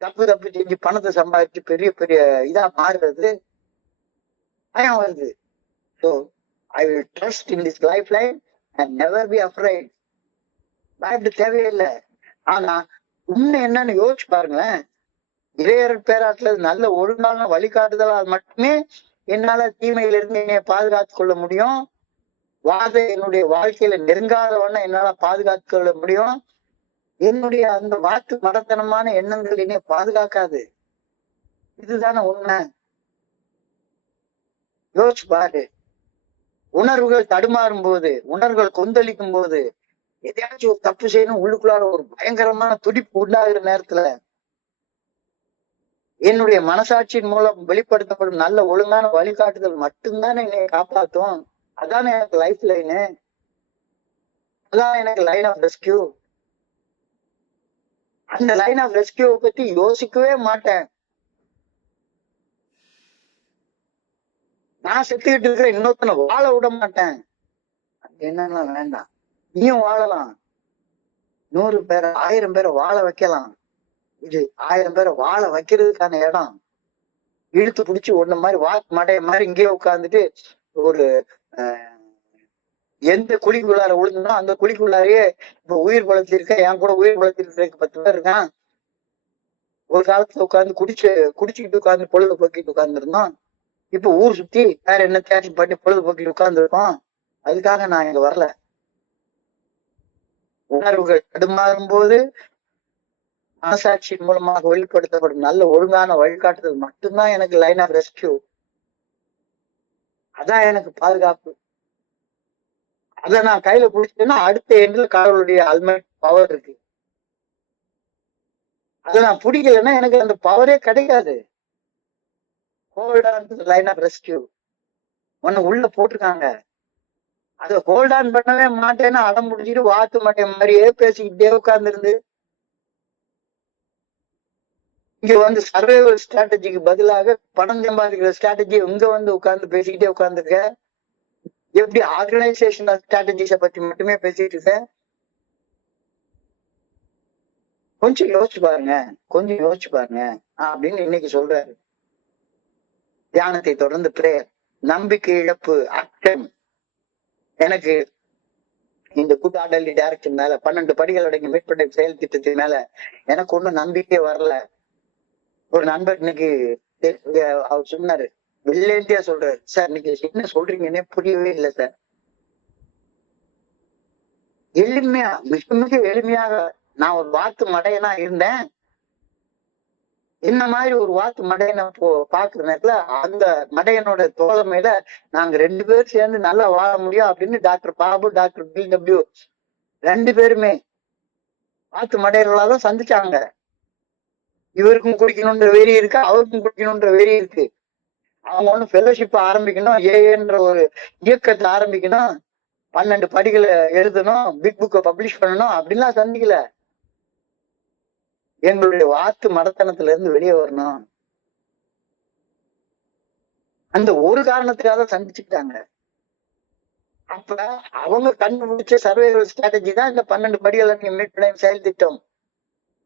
தப்பு தப்பு செஞ்சு பணத்தை சம்பாதிச்சு பெரிய பெரிய இதா மாறுறது? பயம் வருது. So I will trust in this life line and never be afraid. பயப்பட தேவையில்லை. ஆனா உண்மை என்னன்னு யோசிச்சு பாருங்களேன். இறையர் பேராட்டுல நல்ல ஒழுங்கான வழிகாட்டுதலால் மட்டுமே என்னால தீமையிலிருந்து என்னைய பாதுகாத்துக் கொள்ள முடியும். என்னுடைய வாழ்க்கையில நெருங்காதவன என்னால பாதுகாத்துக் கொள்ள முடியும். என்னுடைய அந்த வாக்கு மடத்தனமான எண்ணங்கள் என்னை பாதுகாக்காது. இதுதானே உண்மை. யோசிச்சு பாரு. உணர்வுகள் தடுமாறும் போது, உணர்வுகள் கொந்தளிக்கும் போது, எதையாச்சும் ஒரு தப்பு செய்யணும் உள்ளுக்குள்ளார ஒரு பயங்கரமான துடிப்பு உண்டாகிற நேரத்துல என்னுடைய மனசாட்சியின் மூலம் வெளிப்படுத்தப்படும் நல்ல ஒழுங்கான வழிகாட்டுதல் மட்டும்தானே என்னை காப்பாற்றும். அதானே எனக்கு லைஃப் லைனு, அதான் எனக்கு லைன் ஆஃப் ரெஸ்கியூ. அந்த லைன் ஆஃப் ரெஸ்கியூ பத்தி யோசிக்கவே மாட்டேன். நான் செத்துக்கிட்டு இருக்கிற இன்னொருத்தனை வாழ விட மாட்டேன். என்னெல்லாம் வேண்டாம். நீயும் வாழலாம், 100 பேரை 1000 பேரை வாழ வைக்கலாம். இது 1000 பேரை வாழ வைக்கிறதுக்கான இடம். இழுத்து பிடிச்சி ஒண்ணு மாதிரி வாக்கு மடைய மாதிரி இங்கேயே உட்கார்ந்துட்டு ஒரு எந்த குழிக்குள்ளார விழுந்தோ அந்த குழிக்குள்ளாரையே இப்ப உயிர் பலத்திருக்க என் கூட உயிர் பலத்திருக்க 10 பேர் இருக்கான். ஒரு காலத்துல உட்கார்ந்து குடிச்சுக்கிட்டு உட்கார்ந்து பொழுது போக்கிட்டு உட்கார்ந்துருந்தோம். இப்ப ஊர் சுத்தி வேற என்ன தேடி பண்ணி பொழுது போக்கிட்டு உட்கார்ந்து இருக்கோம். அதுக்காக நான் இங்க வரல. உணர்வுகள் தடுமாறும் போது மனசாட்சியின் மூலமாக வெளிப்படுத்தப்படும் நல்ல ஒழுங்கான வழிகாட்டுதல் மட்டும்தான் எனக்கு லைன் ஆஃப் ரெஸ்கியூ. அதான் எனக்கு பாதுகாப்பு. அதை நான் கையில பிடிச்சேன்னா அடுத்த எண்ணில் கடவுளுடைய அல்மைட் பவர் இருக்கு. அதை நான் பிடிக்கலன்னா எனக்கு அந்த பவரே கிடைக்காது. Hold on to line of rescue. உன்னை உள்ள போட்டிருக்காங்க. அதை ஹோல்ட் ஆன் பண்ணவே மாட்டேன்னா அடம் முடிஞ்சிட்டு வாத்து மாட்டேன் மாதிரியே பேசிக்கிட்டே உட்கார்ந்து இருந்து இங்க வந்து சர்வைவல் ஸ்ட்ராட்டஜிக்கு பதிலாக பணம் சம்பாதிக்கிற ஸ்ட்ராட்டஜி இங்க வந்து உட்கார்ந்து பேசிக்கிட்டே உட்கார்ந்துருக்க. எப்படி ஆர்கனைசேஷனல் ஸ்ட்ராட்டஜிஸ பத்தி மட்டுமே பேசிட்டு இருக்க. கொஞ்சம் யோசிச்சு பாருங்க, கொஞ்சம் யோசிச்சு பாருங்க அப்படின்னு இன்னைக்கு சொல்றாரு. தியானத்தை தொடர்ந்து பிரேயர். நம்பிக்கை இழப்பு, அச்சம். எனக்கு இந்த குட் ஆர்டர்லி டைரக்ஷன் மேல 12 படிகள் அடங்கி மீட்பட்ட செயல் திட்டத்தின் மேல எனக்கு ஒண்ணும் நம்பிக்கை வரல. ஒரு நண்பர் இன்னைக்கு அவர் சொன்னாரு, வெள்ளேந்தியா சொல்றாரு, சார் இன்னைக்கு என்ன சொல்றீங்கன்னே புரியவே இல்லை சார். எளிமையா, மிக மிக எளிமையாக நான் ஒரு வாத்து மடையனா இருந்தேன். என்ன மாதிரி ஒரு வாத்து மடையனை பாக்குற நேரத்துல அந்த மடையனோட தோழமையில நாங்க 2 பேரும் சேர்ந்து நல்லா வாழ முடியும் அப்படின்னு டாக்டர் பாபு, டாக்டர் BW 2 பேருமே வாத்து மடையர்களாதான் சந்திச்சாங்க. இவருக்கும் குடிக்கணும்ன்ற வெறி இருக்கு, அவருக்கும் குடிக்கணும்ன்ற வெறி இருக்கு. அவங்க ஒண்ணு ஃபெலோஷிப் ஆரம்பிக்கணும், ஏன்ற ஒரு இயக்கத்தை ஆரம்பிக்கணும், 12 படிகளை எழுதணும், பிக் புக்கை பப்ளிஷ் பண்ணணும் அப்படின்லாம் சந்திக்கல. எங்களுடைய வாத்து மடத்தனத்துல இருந்து வெளியே வரணும், அந்த ஒரு காரணத்துக்காக சந்திச்சுக்கிட்டாங்க. அப்ப அவங்க கண்டுபிடிச்ச சர்வைவல் ஸ்ட்ராட்டஜி தான் இந்த 12 படிகளை நீங்க மீட்பு செயல் திட்டம்.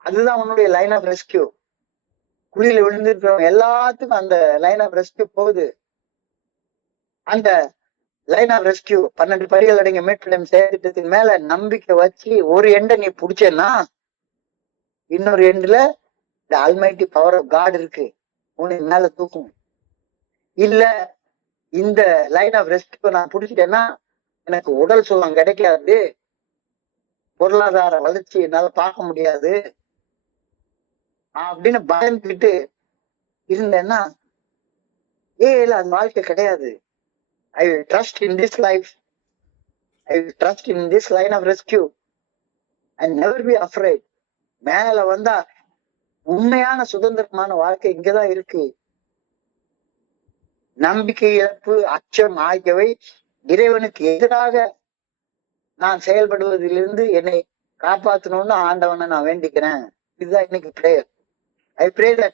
அதுதான் உன்னுடைய லைன் ஆஃப் ரெஸ்கியூ. குழியில விழுந்திருக்கிறவங்க எல்லாத்துக்கும் அந்த லைன் ஆஃப் ரெஸ்கியூ போகுது. அந்த லைன் ஆஃப் ரெஸ்கியூ 12 படிகள் அடங்கிய மீட்பு செயல் திட்டத்துக்கு மேல நம்பிக்கை வச்சு ஒரு எண்டை நீ புடிச்சேன்னா இன்னொரு எண்டுல இந்த அல்மைட்டி பவர் ஆஃப் காட் இருக்கு, உன்னை மேல தூக்கும். இல்ல இந்த லைன் ஆஃப் ரெஸ்கியூ நான் புடிச்சிட்டேன்னா எனக்கு உடல் சுகம் கிடைக்காது, பொருளாதார வளர்ச்சி என்னால பார்க்க முடியாது அப்படின்னு பயந்துக்கிட்டு இருந்தேன்னா இல்ல அது வாழ்க்கை கிடையாது. I will trust in this life, I will trust in this line of rescue and never be afraid. மேல வந்தா உண்மையான சுதந்திரமான வாழ்க்கை இங்கதான் இருக்கு. நம்பிக்கை இழப்பு, அச்சம் ஆகியவை இறைவனுக்கு எதிராக நான் செயல்படுவதிலிருந்து என்னை காப்பாற்றணும்னு ஆண்டவனை நான் வேண்டிக்கிறேன். இதுதான் இன்னைக்கு prayer. I pray that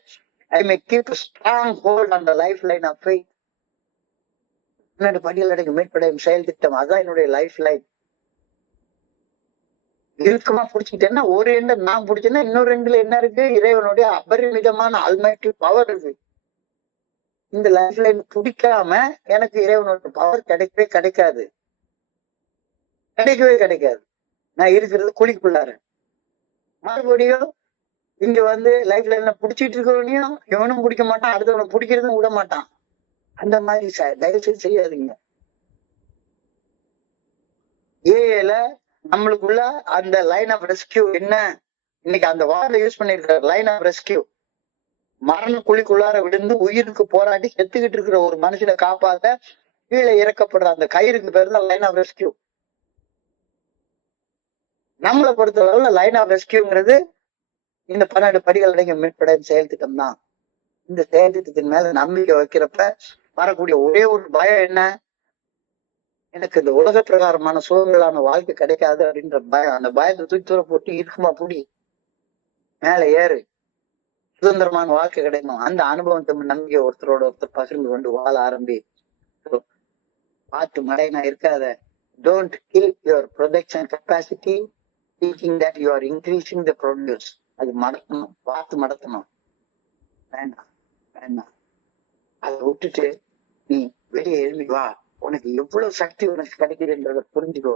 I may keep a strong hold on the lifeline of faith. என்னோட படிகள் அடங்கி மீட்படையும் செயல் திட்டம், அதான் என்னுடைய லைஃப் லைன். இறுக்கமா புடிச்சுக்கிட்டேன்னா ஒரு எண்ட நான் புடிச்சேன்னா இன்னொரு எண்டுல என்ன இருக்கு, இறைவனுடைய அபரிமிதமான அல்மைட்டி பவர் இருக்கு. இந்த லைஃப் லைன் பிடிக்காம எனக்கு இறைவனோட பவர் கிடைக்கவே கிடைக்காது. நான் இருக்கிறது குழிக்குள்ளார. மறுபடியும் இங்க வந்து லைஃப் லைன்ல புடிச்சிட்டு இருக்கிறவனையும் இவனும் பிடிக்க மாட்டான், அடுத்தவனை பிடிக்கிறதும் விட மாட்டான். அந்த மாதிரி தயவு செய்து செய்யாதீங்க. ஏல நம்மளுக்குள்ள அந்த லைன் ஆஃப் ரெஸ்கியூ என்ன, இன்னைக்கு அந்த வார்த்தை யூஸ் பண்ணிருக்காரு, லைன் ஆஃப் ரெஸ்கியூ. மரண குழிக்குள்ளார விழுந்து உயிருக்கு போராடி செத்துக்கிட்டு இருக்கிற ஒரு மனுஷனை காப்பாத்த கீழே இறக்கப்படுற அந்த கயிறுக்கு பேர் தான் லைன் ஆஃப் ரெஸ்கியூ. நம்மளை பொறுத்தளவுல லைன் ஆஃப் ரெஸ்கியூங்கிறது இந்த 12 படிகள் அடங்கிய மீட்படையும் செயல் திட்டம் தான். இந்த செயல் திட்டத்தின் மேல நம்பிக்கை வைக்கிறப்ப வரக்கூடிய ஒரே ஒரு பயம் என்ன, எனக்கு இந்த உலக பிரகாரமான சூழலான வாழ்க்கை கிடைக்காது அப்படின்ற பயம். அந்த பயத்தை தூக்கி தூர போட்டு இருக்குமா புடி, மேல ஏறு, சுதந்திரமான வாழ்க்கை கிடைக்கும். அந்த அனுபவத்தை நம்பிக்கை ஒருத்தரோட ஒருத்தர் பகிர்ந்து கொண்டு வாழ ஆரம்பி. பார்த்து மடையனா இருக்காத. Don't kill your production capacity thinking that you are increasing the produce. அது மடத்தணும், பார்த்து மடத்தணும். வேண்டாம் வேண்டாம், அதை விட்டுட்டு நீ வெளியே எழுதி வா. உனக்கு எவ்வளவு சக்தி உனக்கு கிடைக்குதுன்றத புரிஞ்சுக்கோ.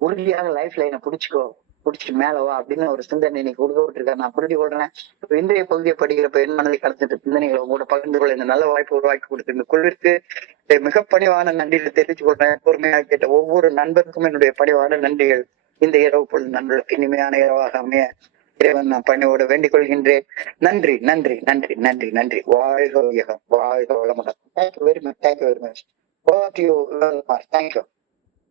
உறுதியாக லைஃப் லைனை புடிச்சுக்கோ, புடிச்சிட்டு மேல வா அப்படின்னு ஒரு சிந்தனை இன்னைக்கு கொடுக்கப்பட்டிருக்காரு. நான் புரிஞ்சு கொள்றேன். இன்றைய பகுதியை படிக்கிறப்ப என் மனதை கடத்திட்டு சிந்தனைகளை உங்களோட பகிர்ந்து கொள்ள இந்த நல்ல வாய்ப்பு உருவாக்கி கொடுத்து இந்த குழுவிற்கு மிக பணிவான நன்றிகளை தெரிவித்துக் கொள்றேன். பொறுமையாக கேட்ட ஒவ்வொரு நண்பருக்கும் என்னுடைய பணிவான நன்றிகள். இந்த இரவு பொழுது நண்பர்களுக்கு இனிமையான இரவாக அமைய இறைவன் நான் பணியோடு வேண்டிக் கொள்கின்றேன். நன்றி நன்றி நன்றி நன்றி நன்றி. வாழ்க வையகம், வாழ்க வளமுடன். Thank you very much, thank you very much. Over to you, Lord. Thank you.